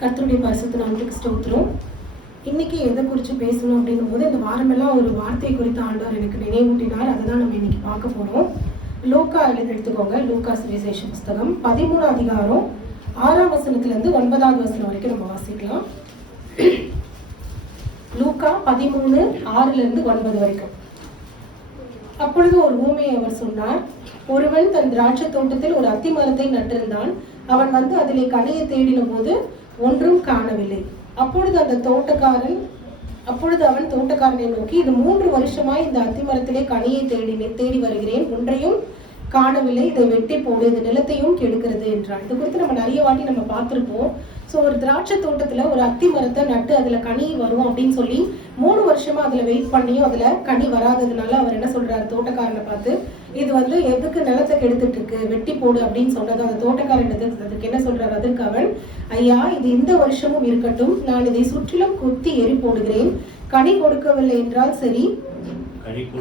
கர்த்தருடைய பரிசுத்த நாமத்துக்கு ஸ்தோத்திரம். இன்னைக்கு எதை குறித்து பேசணும் அப்படின்னும் போது இந்த வாரமெல்லாம் ஒரு வார்த்தை குறித்த ஆண்டவர் எனக்கு நினைவூட்டினார். அதை தான் நம்ம இன்னைக்கு பார்க்க போகிறோம். லூக்கா எடுத்துக்கோங்க. லூக்கா சுவிசேஷ புஸ்தகம் 13 அதிகாரம் 6ஆம் வசனத்திலிருந்து 9வது வசனம் வரைக்கும் நம்ம வாசிக்கலாம். லூக்கா 13 6லிருந்து 9 வரைக்கும். அப்பொழுது ஒரு ஊமையை அவர் சொன்னார். ஒருவன் தன் திராட்சை தோட்டத்தில் ஒரு அத்தி மரத்தை நட்டிருந்தான். அவன் வந்து அதிலே கனியை தேடின போது ஒன்றும் காணவில்லை. அப்பொழுது அவன் தோட்டக்காரனை நோக்கி, இது 3 வருஷமாய் இந்த அத்தி மரத்திலே கனியை தேடி வருகிறேன், ஒன்றையும் காணவில்லை, இதை வெட்டி போடு, இது நிலத்தையும் கெடுக்கிறது என்றான். இது குறித்து நம்ம நிறைய வாட்டி நம்ம பார்த்திருப்போம். ஸோ ஒரு திராட்சை தோட்டத்துல ஒரு அத்தி மரத்தை நட்டு அதுல கனி வரும் அப்படின்னு சொல்லி 3 வருஷமா அதுல வெயிட் பண்ணியும் அதுல கனி வராததுனால அவர் என்ன சொல்றாரு, தோட்டக்காரனை பார்த்து, இது வந்து எதுக்கு நிலத்தை கெடுத்துட்டு இருக்கு, வெட்டி போடு அப்படின்னு சொன்னது. அந்த தோட்டக்காரன் அதுக்கு என்ன சொல்றாரு, அதற்கு அவன், ஐயா, இது இந்த வருஷமும் இருக்கட்டும், நான் இதை சுற்றிலும் குத்தி எரி போடுகிறேன், கனி கொடுக்கவில்லை என்றால் சரி,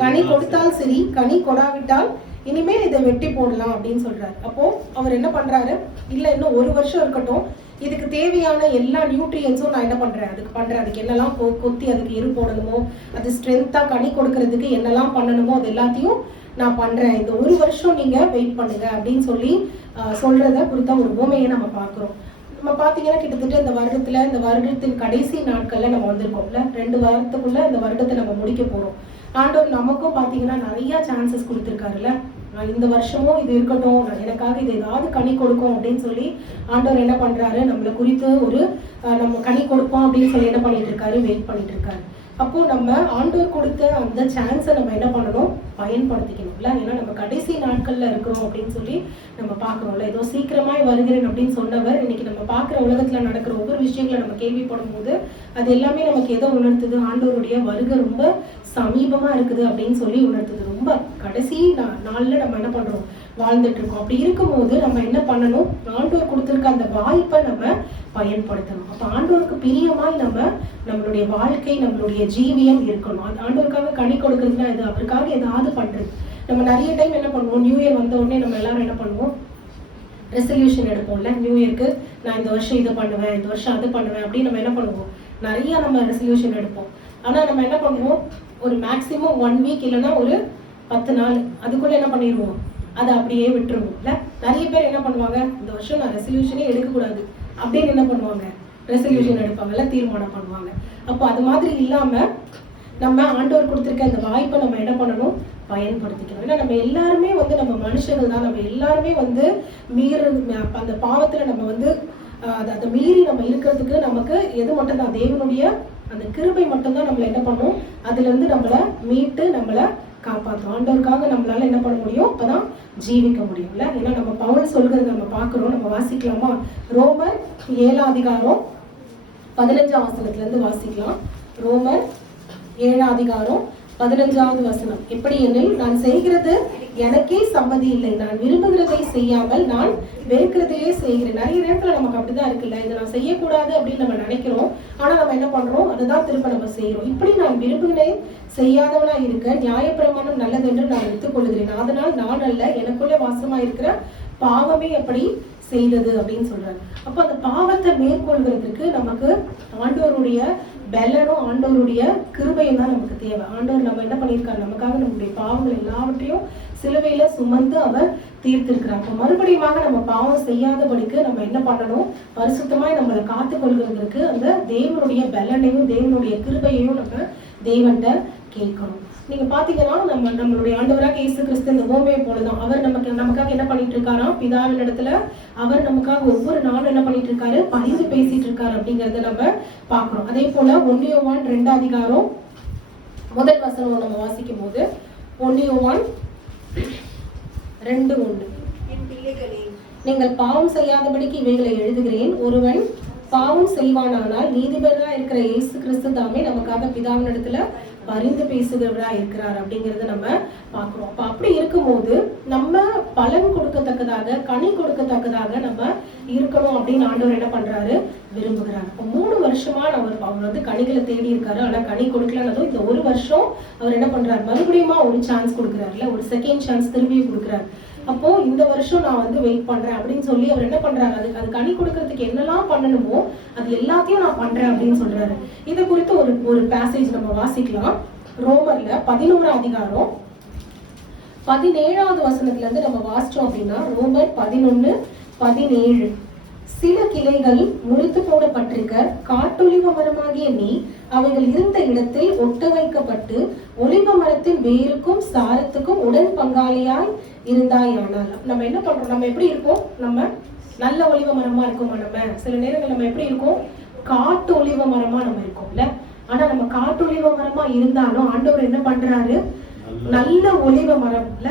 கனி கொடுத்தால் சரி, கனி கொடாவிட்டால் இனிமேல் இதை வெட்டி போடலாம் அப்படின்னு சொல்றாரு. அப்போ அவர் என்ன பண்றாரு, இல்ல இன்னும் 1 வருஷம் இருக்கட்டும், இதுக்கு தேவையான எல்லா நியூட்ரியன்ஸும் நான் என்ன பண்றேன், அதுக்கு என்னெல்லாம் கொத்தி அதுக்கு எரு போடணுமோ, அது ஸ்ட்ரென்த்தா கனி கொடுக்கறதுக்கு என்னெல்லாம் பண்ணணுமோ அது எல்லாத்தையும் நான் பண்றேன், இந்த 1 வருஷம் நீங்க வெயிட் பண்ணுங்க அப்படின்னு சொல்லி சொல்றத குறித்த ஒரு உவமையை நம்ம பார்க்கிறோம். நம்ம பார்த்தீங்கன்னா கிட்டத்தட்ட இந்த வருடத்தின் கடைசி நாட்கள்ல நம்ம வந்திருக்கோம்ல. 2 வாரத்துக்குள்ள இந்த வருடத்தை நம்ம முடிக்க போறோம். ஆண்டவர் நமக்கும் பார்த்தீங்கன்னா நிறைய சான்சஸ் கொடுத்துருக்காருல்ல. இந்த வருஷமும் இது இருக்கட்டும், எனக்காக இது ஏதாவது கனி கொடுக்கும் அப்படின்னு சொல்லி ஆண்டவர் என்ன பண்றாரு, நம்மளை குறித்து ஒரு நம்ம கனி கொடுப்போம் அப்படின்னு சொல்லி என்ன பண்ணிட்டு இருக்காரு, வெயிட் பண்ணிட்டு இருக்காரு. அப்போ நம்ம ஆண்டவர் கொடுத்த அந்த சான்ஸை நம்ம என்ன பண்ணணும், பயன்படுத்திக்கணும்ல. ஏன்னா நம்ம கடைசி நாட்கள்ல இருக்கிறோம் அப்படின்னு சொல்லி நம்ம பார்க்குறோம்ல. ஏதோ சீக்கிரமாய் வருகிறேன் அப்படின்னு சொன்னவர் இன்னைக்கு நம்ம பார்க்குற உலகத்துல நடக்கிற ஒவ்வொரு விஷயங்களை நம்ம கேள்விப்படும் போது அது எல்லாமே நமக்கு எதோ உணர்த்துது, ஆண்டவருடைய வருகை ரொம்ப சமீபமா இருக்குது அப்படின்னு சொல்லி உணர்த்துது. ரொம்ப கடைசி நாள்ல நம்ம என்ன பண்றோம், வாழ்ந்துட்டு இருக்கோம். அப்படி இருக்கும்போது நம்ம என்ன பண்ணணும், ஆண்டவர் கொடுத்திருக்க அந்த வாய்ப்பை நம்ம பயன்படுத்தணும். அப்ப ஆண்டவருக்கு பிரியமாய் நம்மளுடைய வாழ்க்கை, நம்மளுடைய ஜீவியம் இருக்கணும். ஆண்டவருக்காக கனி கொடுக்கறதுனா இது அவருக்காக ஏதாவது பண்றது. நம்ம நிறைய டைம் என்ன பண்ணுவோம், நியூ இயர் வந்த உடனே நம்ம எல்லாரும் என்ன பண்ணுவோம், ரெசல்யூஷன் எடுப்போம்ல. நியூ இயர்க்கு நான் இந்த வருஷம் இதை பண்ணுவேன், இந்த வருஷம் அது பண்ணுவேன் அப்படின்னு நம்ம என்ன பண்ணுவோம், நிறைய நம்ம ரெசல்யூஷன் எடுப்போம். ஆனா நம்ம என்ன பண்ணுவோம், ஒரு மேக்சிமம் 1 வீக் இல்லைன்னா ஒரு 10 நாள் அதுக்குள்ள என்ன பண்ணிடுவோம், அதை அப்படியே விட்டுருவோம் இல்ல. நிறைய பேர் என்ன பண்ணுவாங்க, இந்த வருஷம் நான் ரெசல்யூஷனே எடுக்கக்கூடாது அப்படின்னு என்ன பண்ணுவாங்க, ரெசல்யூஷன் எடுப்பாங்கல்ல, தீர்மானம் பண்ணுவாங்க. அப்போ அது மாதிரி இல்லாம நம்ம ஆண்டவர் கொடுத்துருக்க இந்த வாய்ப்பை நம்ம என்ன பண்ணணும், பயன்படுத்திக்கணும். ஏன்னா நம்ம எல்லாருமே வந்து நம்ம மனுஷர்கள் தான். நம்ம எல்லாருமே வந்து அந்த பாவத்துல நம்ம அதை மீறி நம்ம இருக்கிறதுக்கு நமக்கு எது மட்டும்தான், தேவனுடைய அந்த கிருபை மட்டும்தான் நம்மளை என்ன பண்ணும், அதுல இருந்து நம்மளை மீட்டு நம்மளை காப்பாற்றும். ஆண்டவருக்காக நம்மளால என்ன பண்ண முடியும், அப்பதான் ஜீவிக்க முடியும்ல. ஏன்னா நம்ம பவுல் சொல்கிறது நம்ம பார்க்கிறோம். நம்ம வாசிக்கலாமா, ரோமர் 7ஆம் அதிகாரம் 15ஆம் வசனத்துல இருந்து வாசிக்கலாம். ரோமர் 7ஆம் அதிகாரம் 15வது வசனம். எப்படி எனில், நான் செய்கிறது எனக்கே சம்மதி இல்லை, நான் விரும்புகிறதை செய்யாமல் நான் வெறுக்கிறதையே செய்கிறேன். நிறைய நேரத்துல நமக்கு அப்படிதான் இருக்குல்ல, இதை நான் செய்யக்கூடாது அப்படின்னு நம்ம நினைக்கிறோம். ஆனா நம்ம என்ன பண்றோம், அதுதான் திரும்ப நம்ம செய்யறோம். இப்படி நான் விரும்புகிறேன் செய்யாதவனா இருக்க நியாயப்பிரமாணம் நல்லது என்று நான் எடுத்துக்கொள்கிறேன். அதனால் நான் அல்ல, எனக்குள்ளே வாசமா இருக்கிற பாவமே அப்படி செய்தது அப்படின்னு சொல்றாரு. அப்போ அந்த பாவத்தை மேற்கொள்கிறதுக்கு நமக்கு ஆண்டவருடைய பலனும் ஆண்டவருடைய கிருபையும் தான் நமக்கு தேவை. ஆண்டவர் நம்ம என்ன பண்ணியிருக்காரு, நமக்காக நம்முடைய பாவங்கள் எல்லாவற்றையும் சிலுவையில சுமந்து அவர் தீர்த்திருக்கிறார். அப்போ மறுபடியும் நம்ம பாவம் செய்யாதபடிக்கு நம்ம என்ன பண்ணணும், பரிசுத்தமாய் நம்மளை காத்து கொள்கிறதுக்கு அந்த தேவனுடைய பலனையும் தேவனுடைய கிருபையையும் நம்ம தேவன்கிட்ட கேட்கணும். நீங்க பாத்தீங்கன்னா நம்மளுடைய ஆண்டவராக இயேசு கிறிஸ்து இந்த உவமையை போலதான். அவர் நமக்காக என்ன பண்ணிட்டு இருக்காராம், பிதாவின் இடத்துல அவர் நமக்காக ஒவ்வொரு நாளும் என்ன பண்ணிட்டு இருக்காரு, பரிந்து பேசிட்டு இருக்காரு அப்படிங்கறத நம்ம பாக்குறோம். அதே போல 1 யோவான் 2ஆம் அதிகாரம் 1 வசனம் நம்ம வாசிக்கும் போது 1 யோவான் 2:1, நீங்கள் பாவம் செய்யாதபடிக்கு இவைகளை எழுதுகிறேன், ஒருவன் பாவம் செய்வானானால் நீதிபதியா இருக்கிற இயேசு கிறிஸ்து தாமே நமக்காக பிதாவின் இடத்துல பரிந்து பேசுகிறவரா இருக்கிறார் அப்படிங்கறத நம்ம பாக்குறோம். அப்ப அப்படி இருக்கும்போது நம்ம பலன் கொடுக்கத்தக்கதாக, கனி கொடுக்கத்தக்கதாக நம்ம இருக்கணும் அப்படின்னு ஆண்டவர் என்ன பண்றாரு, விரும்புகிறார். அப்ப 3 வருஷமா அவர் வந்து கனிகளை தேடி இருக்காரு. ஆனா கனி கொடுக்கலன்னதும் இந்த 1 வருஷம் அவர் என்ன பண்றாரு, மறுபடியும் ஒரு சான்ஸ் கொடுக்குறாருல, ஒரு செகண்ட் சான்ஸ் திரும்பியும் கொடுக்குறாரு. அப்போ இந்த வருஷம் நான் வந்து வெயிட் பண்றேன் அப்படின்னு சொல்லி அவர் என்ன பண்றாரு, அது கனி கொடுக்கறதுக்கு என்னெல்லாம் பண்ணணுமோ அது எல்லாத்தையும் நான் பண்றேன் அப்படின்னு சொல்றாரு. இதை குறித்து ஒரு பேசேஜ் நம்ம வாசிக்கலாம். ரோமர்ல 11ஆம் அதிகாரம் 17வது வசனத்துல இருந்து நம்ம வாசிச்சோம் அப்படின்னா, ரோமர் 11:17. சில கிளைகள் முறித்து போடப்பட்டிருக்க காட்டொலிவ மரமாகிய நீ அவைகள் இருந்த இடத்தில் ஒட்ட வைக்கப்பட்டு ஒலிவ மரத்தின் வேருக்கும் சாரத்துக்கும் உடன் பங்காளியாய் இருந்தாயானால். நம்ம என்ன பண்றோம், நம்ம எப்படி இருக்கோம், நம்ம நல்ல ஒலிவ மரமா இருக்கோமா? நம்ம சில நேரங்கள் நம்ம எப்படி இருக்கோம், காட்டு ஒலிவ மரமா நம்ம இருக்கோம்ல. ஆனா நம்ம காட்டு ஒலிவ மரமா இருந்தாலும் ஆண்டவர் என்ன பண்றாரு, நல்ல ஒலிவ மரம்ல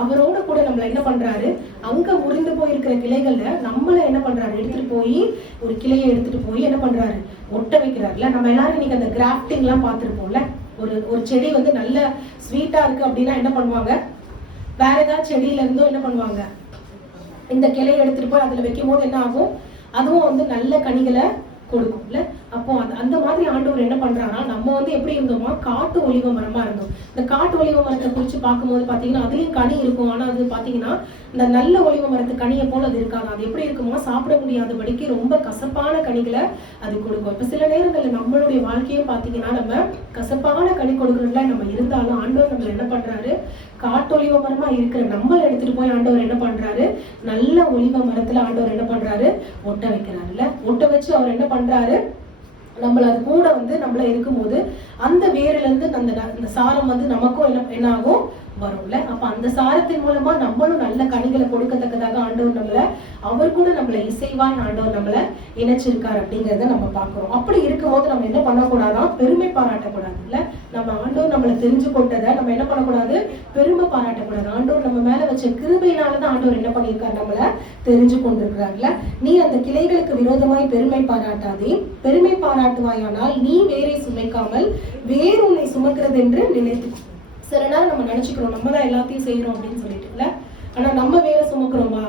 அவரோட கூட நம்மள என்ன பண்றாரு, அங்க முறிந்து போயிருக்கிற கிளைகள்ல நம்மள என்ன பண்றாரு, எடுத்துட்டு போய் ஒரு கிளையை எடுத்துட்டு போய் என்ன பண்றாரு, ஒட்ட வைக்கிறாருல. நம்ம எல்லாரும் இன்னைக்கு அந்த கிராஃப்டிங் எல்லாம் பார்த்திருப்போம்ல. ஒரு செடி வந்து நல்ல ஸ்வீட்டா இருக்கு அப்படின்னா என்ன பண்ணுவாங்க, வேற ஏதாவது செடியில இருந்தோ என்ன பண்ணுவாங்க, இந்த கிளையை எடுத்துட்டு போய் அதுல வைக்கும் போது என்ன ஆகும், அதுவும் வந்து நல்ல கனிகளை கொடுக்கும்ல. அப்போ அந்த மாதிரி ஆண்டவர் என்ன பண்றாங்கன்னா, நம்ம வந்து எப்படி இருந்தோமா, காட்டு ஒலிவ மரமா இருந்தோம். இந்த காட்டு ஒலிவ மரத்தை குறிச்சு பார்க்கும்போது பாத்தீங்கன்னா அதுலயும் கனி இருக்கும். ஆனா அது பாத்தீங்கன்னா இந்த நல்ல ஒலிவ மரத்து கனியை போல அது இருக்காது. அது எப்படி இருக்குமா, சாப்பிட முடியாதபடிக்கு ரொம்ப கசப்பான கனிகளை அது கொடுக்கும். இப்ப சில நேரங்கள்ல நம்மளுடைய வாழ்க்கையும் பாத்தீங்கன்னா நம்ம கசப்பான கனி கொடுக்கறதுல நம்ம இருந்தாலும் ஆண்டவர் நம்ம என்ன பண்றாரு, காட்டு ஒலிவ மரமா இருக்கிற நம்மளை எடுத்துட்டு போய் ஆண்டவர் என்ன பண்றாரு, நல்ல ஒலிவ மரத்துல ஆண்டவர் என்ன பண்றாரு, ஒட்ட வைக்கிறாருல்ல. ஒட்ட வச்சு அவர் என்ன பண்றாரு, நம்மள அது கூட வந்து நம்மள இருக்கும்போது அந்த வேர்ல இருந்து அந்த சாரம் வந்து நமக்கும் என்ன ஆகும், வரும்ல. அப்ப அந்த சாரத்தின் மூலமா நம்மளும் நல்ல கனிகளை கொடுக்கத்தக்கதாக ஆண்டவர் அவர் கூட நம்மள இசைவாய் ஆண்டவர் நம்மள இணைச்சிருக்காரு அப்படிங்கிறத நம்ம பாக்குறோம். அப்படி இருக்கும்போது நம்ம என்ன பண்ணக்கூடாதான், பெருமை பாராட்டக்கூடாது இல்ல. நம்ம ஆண்டவர் நம்மளை தெரிஞ்சு கொண்டதை நம்ம என்ன பண்ணக்கூடாது, பெருமை பாராட்டக்கூடாது. ஆண்டவர் நம்ம மேல வச்ச கிருபையினாலதான் ஆண்டவர் என்ன பண்ணியிருக்காரு, நம்மள தெரிஞ்சு கொண்டிருக்கிறார்ல. நீ அந்த கிளைகளுக்கு விரோதமாய் பெருமை பாராட்டாதே, பெருமை பாராட்டுவாயானால் நீ வேரை சுமைக்காமல் வேறு உன்னை சுமக்கிறது என்று நினைத்து. சில நேரம் நம்ம நினைச்சுக்கிறோம் நம்ம தான் எல்லாத்தையும் செய்யறோம் அப்படின்னு சொல்லிட்டு இல்ல. ஆனா நம்ம வேற சுமக்குறோமா,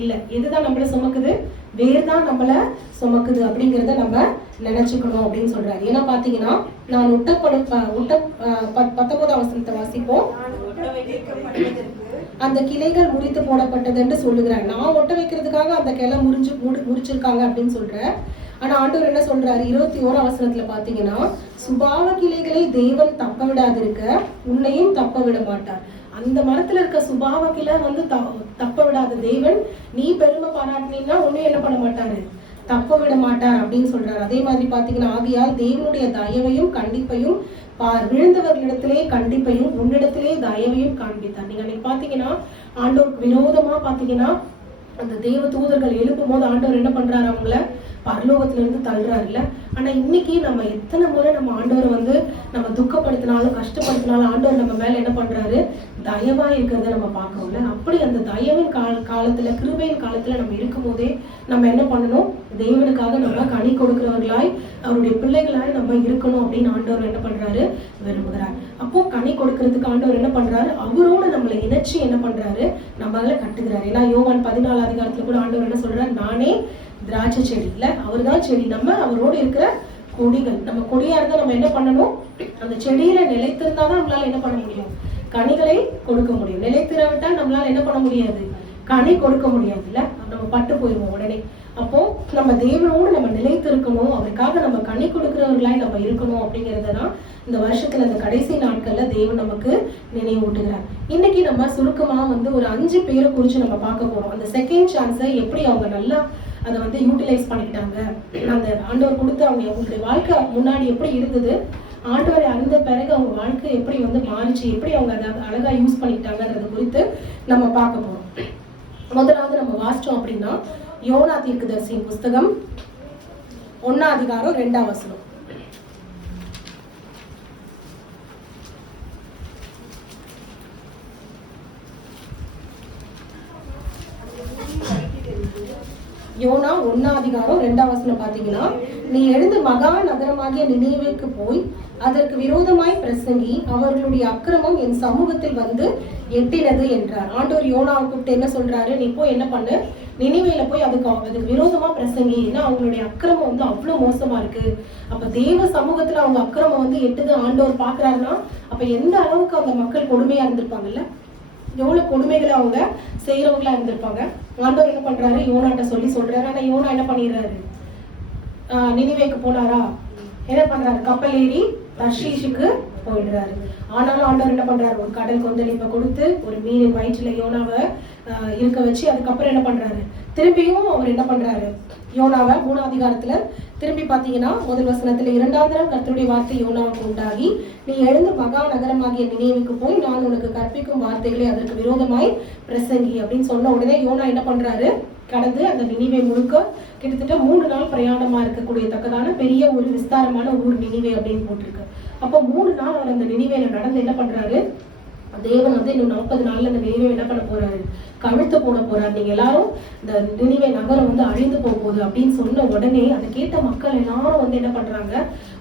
இல்ல. எதுதான் நம்மள சுமக்குது, வேர் தான் நம்மள சுமக்குது அப்படிங்கிறத நம்ம நினைச்சுக்கணும் அப்படின்னு சொல்றாரு. ஏன்னா பாத்தீங்கன்னா நான் 19ஆம் வசனத்தை வாசிப்போம். அந்த கிளைகள் முறித்து போடப்பட்டது என்று சொல்லுகிறார். நான் ஒட்ட வைக்கிறதுக்காக அந்த கிளை முறிச்சிருக்காங்க அப்படின்னு சொல்றேன். ஆனா ஆண்டவர் என்ன சொல்றாரு, 21ஆம் வசனத்துல பாத்தீங்கன்னா, சுபாவ கிளைகளை தேவன் தப்ப விடாதிருக்க உன்னையும் தப்ப விட மாட்டார். அந்த மரத்துல இருக்க சுபாவ கிளை வந்து தப்ப விடாத தேவன், நீ பெருமை பாராட்டினீங்கன்னா உன்னையும் என்ன பண்ண மாட்டாரு, தப்ப விட மாட்டார் அப்படின்னு சொல்றாரு. அதே மாதிரி பாத்தீங்கன்னா, ஆகையால் தேவனுடைய தயவையும் கண்டிப்பையும் விழுந்தவர்களிடத்திலே கண்டிப்பையும் உன்னிடத்திலே தயவையும் காண்பித்தார். நீங்க அன்னைக்கு பாத்தீங்கன்னா ஆண்டவருக்கு விரோதமா பாத்தீங்கன்னா அந்த தேவ தூதர்கள் எழுப்பும் போது ஆண்டவர் என்ன பண்றாரு, அவங்கள பரலோகத்துல இருந்து தள்ளுறாருல்ல. ஆனா இன்னைக்கு நம்ம எத்தனை முறை நம்ம ஆண்டவரை வந்து நம்ம துக்கப்படுத்தினாலும் கஷ்டப்படுத்தினாலும் ஆண்டவர் நம்ம மேல என்ன பண்றாரு, தயவா இருக்கிறத நம்ம பார்க்கறோம்ல. அப்படி அந்த தயவின் காலத்துல கிருபையின் காலத்துல நம்ம இருக்கும் போதே நம்ம என்ன பண்ணணும், தேவனுக்காக நம்ம கனி கொடுக்கிறவர்களாய் அவருடைய பிள்ளைகளாய் நம்ம இருக்கணும் அப்படின்னு ஆண்டவர் என்ன பண்றாரு, விரும்புகிறார். அப்போ கனி கொடுக்கறதுக்கு ஆண்டவர் என்ன பண்றாரு, அவரோட நம்மளை இணைச்சு என்ன பண்றாரு, நம்மள கட்டுகிறாரு. ஏன்னா யோவான் 14ஆம் அதிகாரத்துல கூட ஆண்டவர் என்ன சொல்றாரு, நானே திராட்சை செடி இல்ல, அவர்தான் செடி, நம்ம அவரோட இருக்கிற கொடிகள். நம்ம கொடியா இருந்தா நம்ம என்ன பண்ணணும், அந்த செடியில நிலைத்திருந்தாதான் நம்மளால என்ன பண்ண முடியும், கனிகளை கொடுக்க முடியும். நிலைத்திராவிட்டால் நம்மளால என்ன பண்ண முடியாது, கனி கொடுக்க முடியாது இல்ல. நம்ம பட்டு போயிடுவோம் உடனே. அப்போ நம்ம தேவனோடு நம்ம நிலைத்து இருக்கணும், அவருக்காக நம்ம கனி கொடுக்கிறவர்களாய் நம்ம இருக்கணும் அப்படிங்கறதுதான் இந்த வருஷத்துல இந்த கடைசி நாட்கள்ல தேவன் நமக்கு நினைவூட்டுகிறார். இன்னைக்கு நம்ம சுருக்கமா வந்து ஒரு 5 பேரை குறிச்சு நம்ம பார்க்க போறோம். அந்த செகண்ட் சான்ஸை எப்படி அவங்க நல்லா அதை வந்து யூட்டிலைஸ் பண்ணிக்கிட்டாங்க, அந்த ஆண்டவர் கொடுத்து அவங்களுடைய வாழ்க்கை முன்னாடி எப்படி இருந்தது, ஆண்டவரை அறிந்த பிறகு அவங்க வாழ்க்கை எப்படி வந்து மாறிச்சு, எப்படி அவங்க அதை அழகா யூஸ் பண்ணிக்கிட்டாங்கன்றது குறித்து நம்ம பார்க்க போறோம். முதலாவது நம்ம வாசிச்சோம் அப்படின்னா யோனா தீர்க்கதரிசியின் புஸ்தகம் 1ஆம் அதிகாரம் 2ஆம் வசனம். யோனா 1ஆம் அதிகாரம் 2ஆம் வசனம் பாத்தீங்கன்னா, நீ எழுந்து மகா நகரமாகிய நினிவேக்கு போய் அதற்கு விரோதமாய் பிரசங்கி அவர்களுடைய அக்கிரமம் என் சமூகத்தில் வந்து எட்டினது என்றார். ஆண்டவர் யோனாவை கூப்பிட்டு என்ன சொல்றாரு, நீ போய் என்ன பண்ணு, நினிவேல போய் அதுக்கு விரோதமா பிரசங்கி. ஏன்னா அவங்களுடைய அக்கிரமம் வந்து அவ்வளவு மோசமா இருக்கு. அப்ப தேவ சமூகத்துல அவங்க அக்கிரமம் வந்து எட்டுது ஆண்டவர் பாக்குறாருன்னா அப்ப எந்த அளவுக்கு அந்த மக்கள் கொடுமையா இருந்திருப்பாங்கல்ல. எவ்வளவு கொடுமைகளை அவங்க செய்யறவங்களா இருந்திருப்பாங்க. ஆண்டவர் என்ன பண்றாரு, யோனாட்ட சொல்றாரு. ஆனா யோனா என்ன பண்ணிடுறாரு, நினிவேக்கு போனாரா, என்ன பண்றாரு, கப்பல் ஏறி தர்ஷீஷுக்கு போயிடுறாரு. ஆனாலும் ஆண்டவர் என்ன பண்றாரு, ஒரு கடல் கொந்தளிப்பை கொடுத்து ஒரு மீனின் வயிற்றுல யோனாவை இருக்க வச்சு அதுக்கப்புறம் என்ன பண்றாரு, திரும்பியும் அவர் என்ன பண்றாரு, யோனாவை 3ஆம் அதிகாரத்துல திரும்பி பாத்தீங்கன்னா முதல் வசனத்துல 2ஆம் தரம் கர்த்தருடைய வார்த்தை யோனாவுக்கு உண்டாகி, நீ எழுந்து மகா நகரமாகிய நினிவேக்கு போய் நான் உனக்கு கற்பிக்கும் வார்த்தைகளை அதற்கு விரோதமாய் பிரசங்கி அப்படின்னு சொன்ன உடனே யோனா என்ன பண்றாரு, கடந்து அந்த நினிவே முழுக்க கிட்டத்தட்ட 3 நாள் பிரயாணமா இருக்கக்கூடிய தக்கதான பெரிய ஒரு விஸ்தாரமான ஊர் நினிவே அப்படின்னு போட்டிருக்கு. அப்போ 3 நாள் அவர் அந்த நினிவேல நடந்து என்ன பண்றாரு, தேவன் வந்து இன்னும் 40 நாள்ல அந்த நினிவே என்ன பண்ண போறாரு, கவிழ்த்து போட போறாரு. நீங்க எல்லாரும் இந்த நினிவே நகரம் வந்து அழிந்து போக போகுது அப்படின்னு சொன்ன உடனே அதை கேட்ட மக்கள் எல்லாரும் வந்து என்ன பண்றாங்க,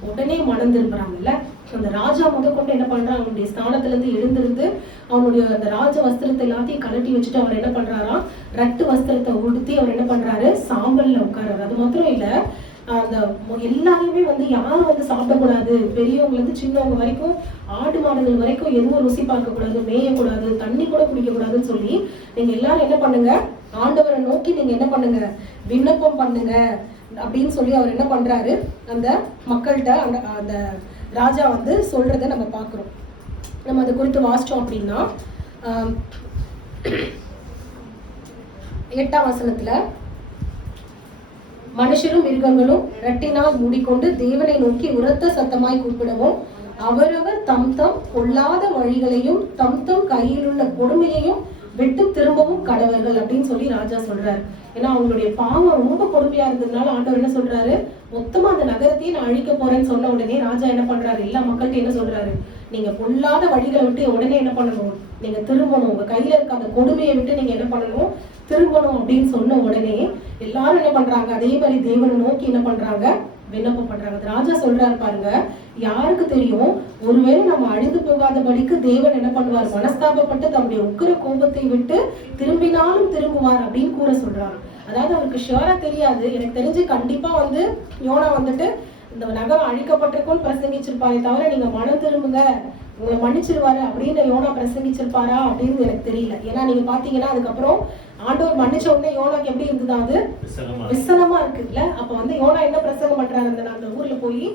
உடனே மனம் திரும்புறாங்கல்ல. அந்த ராஜா முதற்கொண்டு என்ன பண்றான், அவனுடைய ஸ்தானத்துல இருந்து எழுந்திருந்து அவனுடைய அந்த ராஜ வஸ்திரத்தை எல்லாத்தையும் கலட்டி வச்சுட்டு அவர் என்ன பண்றாராம், ரட்டு வஸ்திரத்தை உடுத்தி அவர் என்ன பண்றாரு, சாம்பல்ல உட்கார்றாரு. அது மாத்திரம் இல்ல, அந்த எல்லாருமே வந்து யாரும் வந்து சாப்பிடக்கூடாது, பெரியவங்க இருந்து சின்னவங்க வரைக்கும், ஆடு மாடுகள் வரைக்கும் எதுவும் ருசி பார்க்க கூடாது, மேயக்கூடாது, தண்ணி கூட குடிக்க கூடாதுன்னு சொல்லி நீங்க எல்லாரும் என்ன பண்ணுங்க, ஆண்டவரை நோக்கி நீங்க என்ன பண்ணுங்க, விண்ணப்பம் பண்ணுங்க அப்படின்னு சொல்லி அவர் என்ன பண்றாரு, அந்த மக்கள்கிட்ட அந்த ராஜா வந்து சொல்றதை நம்ம பார்க்கிறோம். நம்ம அதை குறித்து வாசிச்சோம் அப்படின்னா 8ஆம் வசனத்துல, மனுஷரும் மிருகங்களும் இரட்டினால் மூடிக்கொண்டு தேவனை நோக்கி உரத்த சத்தமாய் கூப்பிடவும், அவரவர் தம் தம் பொல்லாத வழிகளையும் தம் தம் கையில் உள்ள கொடுமையையும் விட்டு திரும்பவும் கடவர்கள் அப்படின்னு சொல்லி ராஜா சொல்றாரு. ஏன்னா அவங்களுடைய பாவம் ரொம்ப கொடுமையா இருந்ததுனால ஆண்டவர் என்ன சொல்றாரு, மொத்தமா அந்த நகரத்தையும் நான் அழிக்க போறேன்னு சொன்ன உடனே ராஜா என்ன பண்றாரு, எல்லா மக்கள்கிட்ட என்ன சொல்றாரு, நீங்க பொல்லாத வழிகளை விட்டு உடனே என்ன பண்ணணும், நீங்க திரும்பணும், உங்க கையில இருக்க அந்த கொடுமையை விட்டு நீங்க என்ன பண்ணணும், திரும்பணும் அப்படின்னு சொன்ன உடனே எல்லாரும் என்ன பண்றாங்க, அதே மாதிரி தேவனை நோக்கி என்ன பண்றாங்க, விண்ணப்பம் பண்றாங்க. ராஜா சொல்றாரு பாருங்க, யாருக்கு தெரியும், ஒருவேளை நம்ம அழிந்து போகாதபடிக்கு தேவன் என்ன பண்ணுவார், மனஸ்தாபப்பட்டு தன்னுடைய உக்கிர கோபத்தை விட்டு திரும்பினாலும் திரும்புவார் அப்படின்னு கூற சொல்றாரு. அதாவது அவருக்கு ஷியோரா தெரியாது, எனக்கு தெரிஞ்சு கண்டிப்பா வந்து யோனா வந்துட்டு இந்த நகரம் அழிக்கப்பட்டிருக்கும்னு பிரசங்கிச்சிருப்பாரே தவிர நீங்க மனம் திரும்புங்க உங்களை மன்னிச்சிருவாரு அப்படின்னு யோனா பிரசங்கிச்சிருப்பாரா அப்படின்னு எனக்கு தெரியல. ஏன்னா நீங்க பாத்தீங்கன்னா அதுக்கப்புறம் ஆண்டவர் மன்னிச்ச உடனே யோனாக்கு எப்படி இருந்தது, அது விசனமா இருக்குல்ல. அப்ப வந்து யோனா என்ன பிரசங்கம் பண்றாரு, அந்த ஊர்ல போய்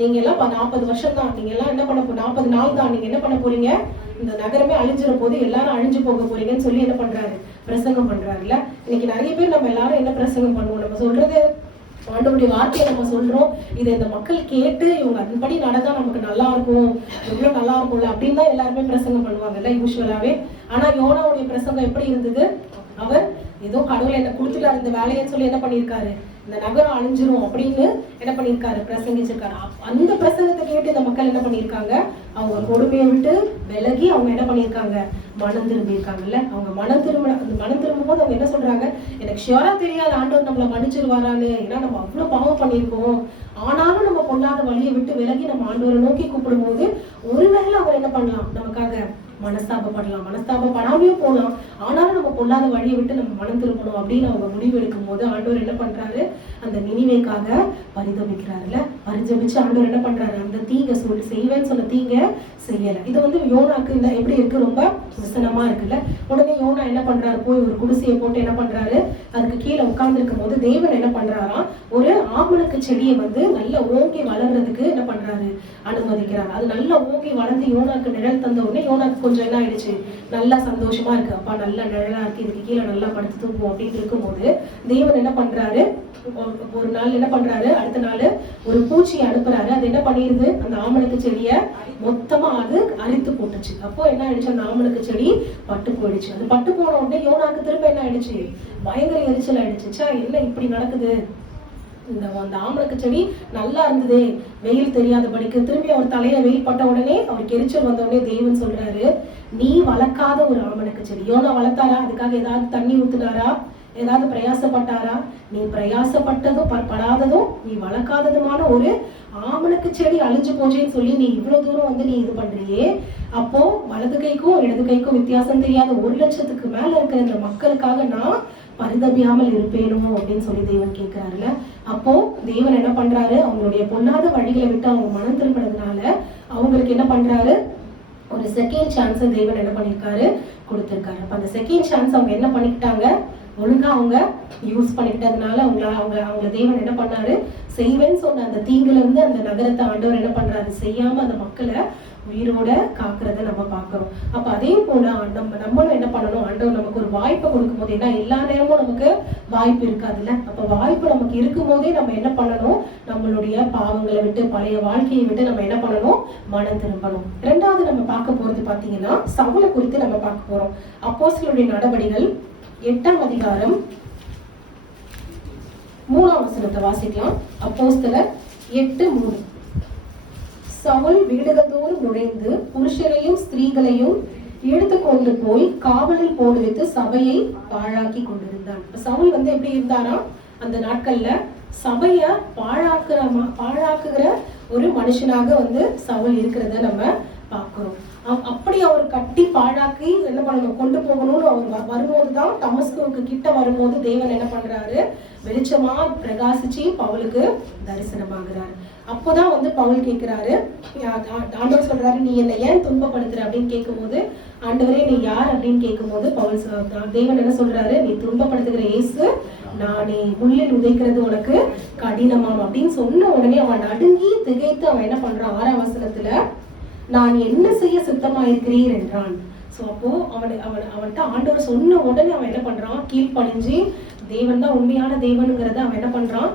நீங்க எல்லாம் 40 வருஷம் தான், நீங்க எல்லாம் என்ன பண்ண 40 நாள் தான், நீங்க என்ன பண்ண போறீங்க, இந்த நகரமே அழிஞ்சிட போது, எல்லாரும் அழிஞ்சு போக போறீங்கன்னு சொல்லி என்ன பண்றாரு, பிரசங்கம் பண்றாருல்ல. இன்னைக்கு நிறைய பேர் நம்ம எல்லாரும் என்ன பிரசங்கம் பண்ணுவோம், நம்ம சொல்றது ஆண்டவருடைய வார்த்தையை நம்ம சொல்றோம், இதை இந்த மக்கள் கேட்டு இவங்க அதன்படி நடந்தா நமக்கு நல்லா இருக்கும், எவ்வளவு நல்லா இருக்கும்ல அப்படின்னு தான் எல்லாருமே பிரசங்கம் பண்ணுவாங்கல்ல யூஸ்வலாவே. ஆனா யோனாவுடைய பிரசங்கம் எப்படி இருந்தது, அவர் ஏதோ கடவுளை என்ன கொடுத்துட்டாரு இந்த வேலைன்னு சொல்லி என்ன பண்ணியிருக்காரு, இந்த நகரம் அழிஞ்சிரும் அப்படின்னு என்ன பண்ணியிருக்காரு, பிரசங்கிச்சிருக்காரு. அந்த பிரசங்கத்தை கேட்டு இந்த மக்கள் என்ன பண்ணியிருக்காங்க, அவங்க கொடுமையை விட்டு விலகி அவங்க என்ன பண்ணியிருக்காங்க, மனம் திரும்பியிருக்காங்கல்ல. அவங்க மனம் திரும்பும் போது அவங்க என்ன சொல்றாங்க, எனக்கு ஷியோரா தெரியாது ஆண்டவர் நம்மளை மன்னிச்சிருவாரான்னு, ஏன்னா நம்ம அவ்வளவு பாவம் பண்ணியிருக்கோம், ஆனாலும் நம்ம பொல்லாத வழியை விட்டு விலகி நம்ம ஆண்டவரை நோக்கி கூப்பிடும் போது ஒருவேளை அவர் என்ன பண்ணலாம், நமக்காக மனஸ்தாபப்படலாம், மனஸ்தாபப்படாமையும் போகலாம், ஆனாலும் நம்ம பொல்லாத வழியை விட்டு நம்ம மனம் திரும்பணும் அப்படின்னு அவங்க முடிவு எடுக்கும் போது ஆண்டவர் என்ன பண்றாரு, அந்த நினிவேக்காக பரிதபிக்கிறாருல. பரிதபிச்சு ஆண்டவர் என்ன பண்றாரு, அந்த தீங்க செய்வேன்னு சொன்ன தீங்க செய்யல. இது வந்து யோனாக்கு இந்த எப்படி இருக்கு, ரொம்ப விசனமா இருக்குல்ல. உடனே யோனா என்ன பண்றாரு, போய் ஒரு குடிசையை போட்டு என்ன பண்றாரு, அதுக்கு கீழே உட்கார்ந்து இருக்கும் போது தேவன் என்ன பண்றாராம், ஒரு ஆமணக்கு செடியை வந்து நல்லா ஓங்கி வளர்றதுக்கு என்ன பண்றாரு, அனுமதிக்கிறாரு. அது நல்லா ஓங்கி வளர்ந்து யோனாக்கு நிழல் தந்த உடனே யோனாக்கு கொஞ்சம் என்ன ஆயிடுச்சு, நல்லா சந்தோஷமா இருக்கு, அப்பா நல்ல நிழலா இருக்கு, இதுக்கு கீழே நல்லா படுத்து தூக்கும் அப்படின்னு இருக்கும்போது தேவன் என்ன பண்றாரு, ஒரு நாள் என்ன பண்றாரு, அடுத்த நாள் ஒரு பூச்சியை அனுப்புறாரு. அது என்ன பண்ணிருது, அந்த ஆமணக்கு செடியை மொத்தமா அது அரித்து போட்டுச்சு. அப்போ என்ன ஆயிடுச்சு, அந்த ஆமணக்கு செடி பட்டு போயிடுச்சு. அது பட்டு போன உடனே யோனாக்கு திரும்ப என்ன ஆயிடுச்சு, பயங்கர எரிச்சல் ஆயிடுச்சு. என்ன இப்படி நடக்குது, அந்த ஆமணக்கு செடி நல்லா இருந்ததே, வெயில் தெரியாதபடிக்கு, திரும்பி அவர் தலையில வெயில் பட்ட உடனே அவருக்கு எரிச்சல் வந்த உடனே தேவன் சொல்றாரு, நீ வளர்க்காத ஒரு ஆமணக்கு செடி. யோனா வளர்த்தாரா, அதுக்காக ஏதாவது தண்ணி ஊத்துனாரா, ஏதாவது பிரயாசப்பட்டாரா, நீ பிரயாசப்பட்டதும் படாததும் நீ வளர்க்காததுமான ஒரு ஆமணக்கு செடி அழிஞ்சு போச்சேன்னு சொல்லி நீ இவ்வளவு தூரம் வந்து நீ இது பண்றியே, அப்போ வலது கைக்கும் இடது கைக்கும் வித்தியாசம் தெரியாத 1,00,000க்கு மேல இருக்கிற இந்த மக்களுக்காக நான் பரிதபியாமல் இருப்பேனோ அப்படின்னு சொல்லி தேவன் கேட்கிறாருல. அப்போ தேவன் என்ன பண்றாரு, அவங்களுடைய பொல்லாத வழிகளை விட்டு அவங்க மனம் திரும்பினதுனால அவங்களுக்கு என்ன பண்றாரு, ஒரு செகண்ட் சான்ஸ் தேவன் என்ன பண்ணியிருக்காரு, கொடுத்திருக்காரு. அப்ப அந்த செகண்ட் சான்ஸ் அவங்க என்ன பண்ணிக்கிட்டாங்க, ஒழுங்கா அவங்க யூஸ் பண்ணிக்கிட்டதுனால அவங்க தேவன் என்ன பண்ணாரு, செய்வேன்னு சொன்ன அந்த தீங்குல இருந்து அந்த நகரத்தை ஆண்டவர் என்ன பண்றாரு, செய்யாம அந்த மக்களை உயிரோட காக்குறத நம்ம பார்க்கிறோம். அப்ப அதே போல நம்மளும் என்ன பண்ணணும், ஆண்டவர் நமக்கு ஒரு வாய்ப்பை கொடுக்கும் போது, ஏன்னா எல்லா நேரமும் நமக்கு வாய்ப்பு இருக்காதுல்ல, அப்ப வாய்ப்பு நமக்கு இருக்கும் போதே நம்ம என்ன பண்ணணும், நம்மளுடைய பாவங்களை விட்டு பழைய வாழ்க்கையை விட்டு நம்ம என்ன பண்ணணும், மனம் திரும்பணும். இரண்டாவது நம்ம பார்க்க போறது பாத்தீங்கன்னா சவுலை குறித்து நம்ம பார்க்க போறோம். அப்போஸ்தலருடைய நடவடிக்கைகள் 8ஆம் அதிகாரம் 3ஆம் வசனத்தை வாசிக்கலாம். அப்போஸ்தலர் 8:3. சவுல் வீடுகள் தோறும் நுழைந்து புருஷரையும் ஸ்திரீகளையும் எடுத்துக்கொண்டு போய் காவலில் போடு வைத்து சபையை பாழாக்கி கொண்டிருந்தான். சவுல் எப்படி இருந்தாரா, அந்த நாட்கள்ல சபைய பாழாக்குகிற ஒரு மனுஷனாக சவுல் இருக்கிறத நம்ம பார்க்கிறோம். அப்படி அவர் கட்டி பாழாக்கி என்ன பண்ணணும், கொண்டு போகணும்னு அவர் வரும்போதுதான் தமஸ்குவுக்கு கிட்ட வரும்போது தேவன் என்ன பண்றாரு, வெளிச்சமா பிரகாசிச்சு பவுலுக்கு தரிசனமாகிறாரு. அப்போதான் பவுல் கேட்கிறாரு, ஆண்டவர் சொல்றாரு, நீ என்னை ஏன் துன்பப்படுத்துற அப்படின்னு கேட்கும் போது, ஆண்டவரே நீ யார் அப்படின்னு கேட்கும் போது பவுல் தேவன் என்ன சொல்றாரு, நீ துன்பப்படுத்துகிற இயேசு நானே, முள்ளில் உதைக்கிறது உனக்கு கடினமாம் அப்படின்னு சொன்ன உடனே அவன் நடுங்கி திகைத்து அவன் என்ன பண்றான், 6ஆம் வசனத்துல நான் என்ன செய்ய சித்தமாயிருக்கிறீர் என்றான். சோ அப்போ அவன்கிட்ட ஆண்டவர் சொன்ன உடனே அவன் என்ன பண்றான், கீழ்ப்படிஞ்சு தேவன் தான் உண்மையான தேவனுங்கிறத அவன் என்ன பண்றான்,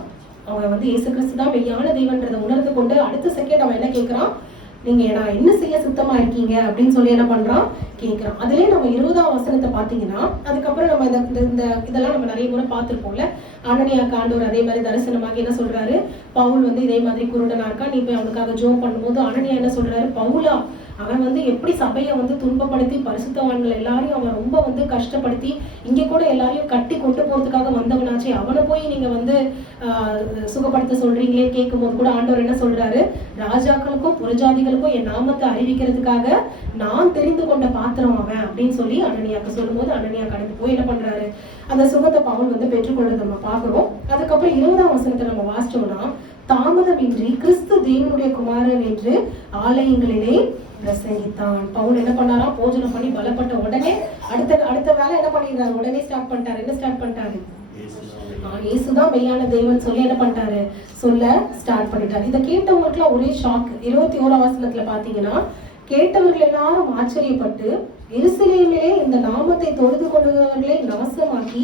அவன் இயேசு கிறிஸ்து தான் மெய்யான தேவன்றதை உணர்ந்து கொண்டு அடுத்த செகண்ட் அவன் என்ன கேட்கிறான், நீங்க நான் என்ன செய்ய சுத்தமா இருக்கீங்க அப்படின்னு சொல்லி என்ன பண்றான், கேட்கிறான். அதுலயே நம்ம 20ஆம் வசனத்தை பாத்தீங்கன்னா, அதுக்கப்புறம் நம்ம இதெல்லாம் நம்ம நிறைய முறை பார்த்திருப்போம்ல. அனனியாக்கு ஆண்டவர் அதே மாதிரி தரிசனமாகி என்ன சொல்றாரு, பவுல் இதே மாதிரி குருடனா இருக்கா, நீ போய் அவனுக்காக ஜோம் பண்ணும்போது அனனியா என்ன சொல்றாரு, பவுலா அவன் எப்படி சபையை துன்பப்படுத்தி பரிசுத்தவான்கள் எல்லாரையும் அவன் ரொம்ப கஷ்டப்படுத்தி இங்க கூட எல்லாரையும் கட்டி கொண்டு போறதுக்காக வந்தவனாச்சு, அவனை போய் நீங்க சுகப்படுத்த சொல்றீங்களே கேட்கும் போது கூட ஆண்டவர் என்ன சொல்றாரு, ராஜாக்களுக்கும் புரஜாதிகளுக்கும் என் நாமத்தை அறிவிக்கிறதுக்காக நான் தெரிந்து கொண்ட பாத்திரம் அவன் அப்படின்னு சொல்லி அனனியாக்கு சொல்லும் போது அனனியா கடந்து போய் என்ன பண்றாரு, அந்த சுகத்தை பவுல் பெற்றுக்கொள்றதை நம்ம பாக்குறோம். அதுக்கப்புறம் 20ஆம் வசனத்தை நம்ம வாசிச்சோம்னா, தாமதமின்றி கிறிஸ்து தேவனுடைய குமாரன் என்று ஆலயங்களிலே பிரசங்கித்தான். பவுல் என்ன பண்ணாரா, போஜனம் பண்ணி பலப்பட்ட உடனே அடுத்த வேலை என்ன பண்ணிடுறாரு, உடனே ஸ்டார்ட் பண்ணிட்டாரு. என்ன ஸ்டார்ட் பண்ணிட்டாரு, இயேசுதான் மெய்யான தேவன் சொல்லி என்ன பண்ணிட்டாரு, சொல்ல ஸ்டார்ட் பண்ணிட்டாரு. இதை கேட்டவங்களுக்கு எல்லாம் ஒரே ஷாக். 21ஆம் வசனத்துல பாத்தீங்கன்னா, கேட்டவர்கள் எல்லாரும் ஆச்சரியப்பட்டு எருசலேமிலே இந்த நாமத்தை தொழுது கொள்ளுகிறவர்களை நாசமாக்கி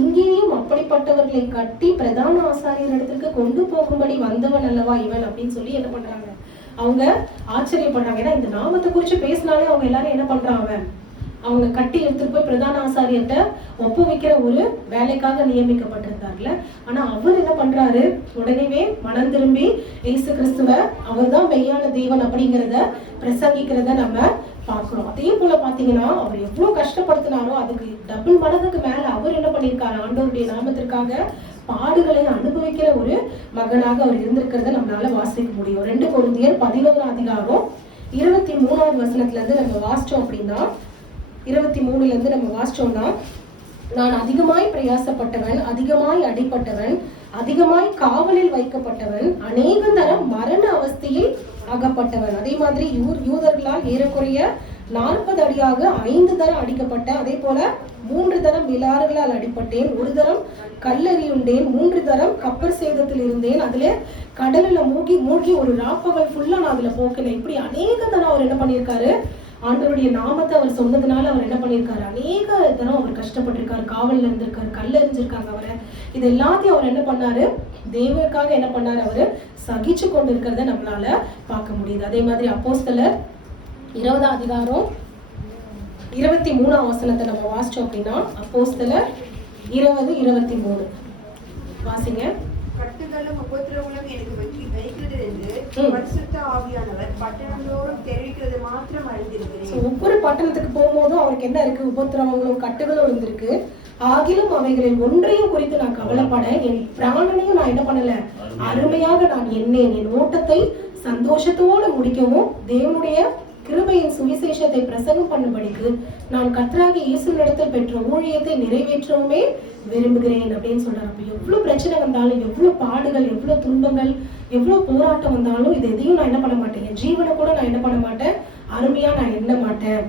இங்கேயும் அப்படிப்பட்டவர்களை கட்டி பிரதான ஆசாரியர் இடத்துக்கு கொண்டு போகும்படி வந்தவன் அல்லவா இவன் அப்படின்னு சொல்லி என்ன பண்றாங்க, அவங்க ஆச்சரியப்படுறாங்க. ஏன்னா இந்த நாமத்தை குறிச்சு பேசினாலே அவங்க எல்லாரும் என்ன பண்றாங்க, அவங்க கட்டி எடுத்துட்டு போய் பிரதான ஆசாரியர்கிட்ட ஒப்புவிக்கிற ஒரு வேலைக்காக நியமிக்கப்பட்டிருந்தார்ல. ஆனா அவர் என்ன பண்றாரு, உடனே மனம் திரும்பி இயேசு கிறிஸ்துவ அவர் தான் மெய்யான தேவன் அப்படிங்கிறத பிரசங்கிக்கிறத நம்ம பாக்குறோம். அதே போல பாத்தீங்கன்னா அவர் எவ்வளவு கஷ்டப்படுத்தினாரோ அதுக்கு டபுள் மடங்குக்கு மேல அவர் என்ன பண்ணிருக்காரு, ஆண்டவருடைய நாமத்திற்காக பாடுகளை அனுபவிக்கிற ஒரு மகனாக அவர் இருந்திருக்கிறத நம்மளால வாசிக்க முடியும். 2 கொரிந்தியர் 11ஆம் அதிகாரம் 23ஆம் வசனத்துல இருந்து நம்ம வாசிச்சோம் அப்படின்னா, 23ல இருந்து நம்ம வாசிச்சோம்னா, நான் அதிகமாய் பிரயாசப்பட்டவன், அதிகமாய் அடிப்பட்டவன், அதிகமாய் காவலில் வைக்கப்பட்டவன், அநேக தரம் மரண அவஸ்தையில் அகப்பட்டவன். அதே மாதிரி யூதர்களால் ஏறக்குறைய 40 அடியாக 5 தரம் அடிக்கப்பட்ட, அதே போல 3 தரம் விலாறுகளால் அடிப்பட்டேன், 1 தரம் கல்லறியுண்டேன், 3 தரம் கப்பர் சேதத்தில் இருந்தேன், அதுல கடலில் மூழ்கி ஒரு ராப்பகல் ஃபுல்லா நான் அதுல போக்கினேன். இப்படி அநேக தரம் அவர் என்ன பண்ணியிருக்காரு, ஆண்டவருடைய நாமத்தை அவர் சொன்னதுனால அவர் என்ன பண்ணியிருக்காரு, அநேக தரம் அவர் கஷ்டப்பட்டிருக்காரு, காவல்ல இருந்திருக்காரு, கல்ல எறிஞ்சிருக்காங்க அவரை. இது எல்லாத்தையும் அவர் என்ன பண்ணாரு, தேவனுக்காக என்ன பண்ணாரு, அவரு சகிச்சு கொண்டு இருக்கிறத நம்மளால பார்க்க முடியுது. அதே மாதிரி அப்போஸ்தலர் 20ஆம் அதிகாரம் 23ஆம் வசனத்தை நம்ம வாசிச்சோம் அப்படின்னா, அப்போஸ்தலர் 20:23 வாசிங்க. கட்டுகளும் உபத்திரவங்களும் எனக்கு வைக்கிறது என்று பரிசுத்த ஆவியானவர் பட்டணங்களோடும் தெரிவிக்கிறது மாத்திரம் அறிந்திருக்கிறேன். ஒவ்வொரு பட்டணத்துக்கு போகும்போதும் அவருக்கு என்ன இருக்கு, உபத்திரவங்களும் கட்டுகளும் இருந்திருக்கு. ஆகிலும் அவைகளில் ஒன்றையும் குறித்து நான் கவலைப்பட என் பிராணனையும் நான் என்ன பண்ணல, அருமையாக நான் எண்ணேன். என் ஓட்டத்தை சந்தோஷத்தோடு முடிக்கவும் தேவனுடைய கிருபையின் சுவிசேஷத்தை பிரசங்கம் பண்ணும்படிக்கு நான் கர்த்தராகிய இயேசுவினிடத்தில் பெற்ற ஊழியத்தை நிறைவேற்றவுமே விரும்புகிறேன் அப்படின்னு சொல்றாரு. அப்ப எவ்வளவு பிரச்சனை வந்தாலும், எவ்வளவு பாடுகள், எவ்வளவு துன்பங்கள், எவ்வளவு போராட்டம் வந்தாலும் இது எதையும் நான் என்ன பண்ண மாட்டேன், என் ஜீவனை கூட நான் என்ன பண்ண மாட்டேன், அருமையா நான் எண்ண மாட்டேன்.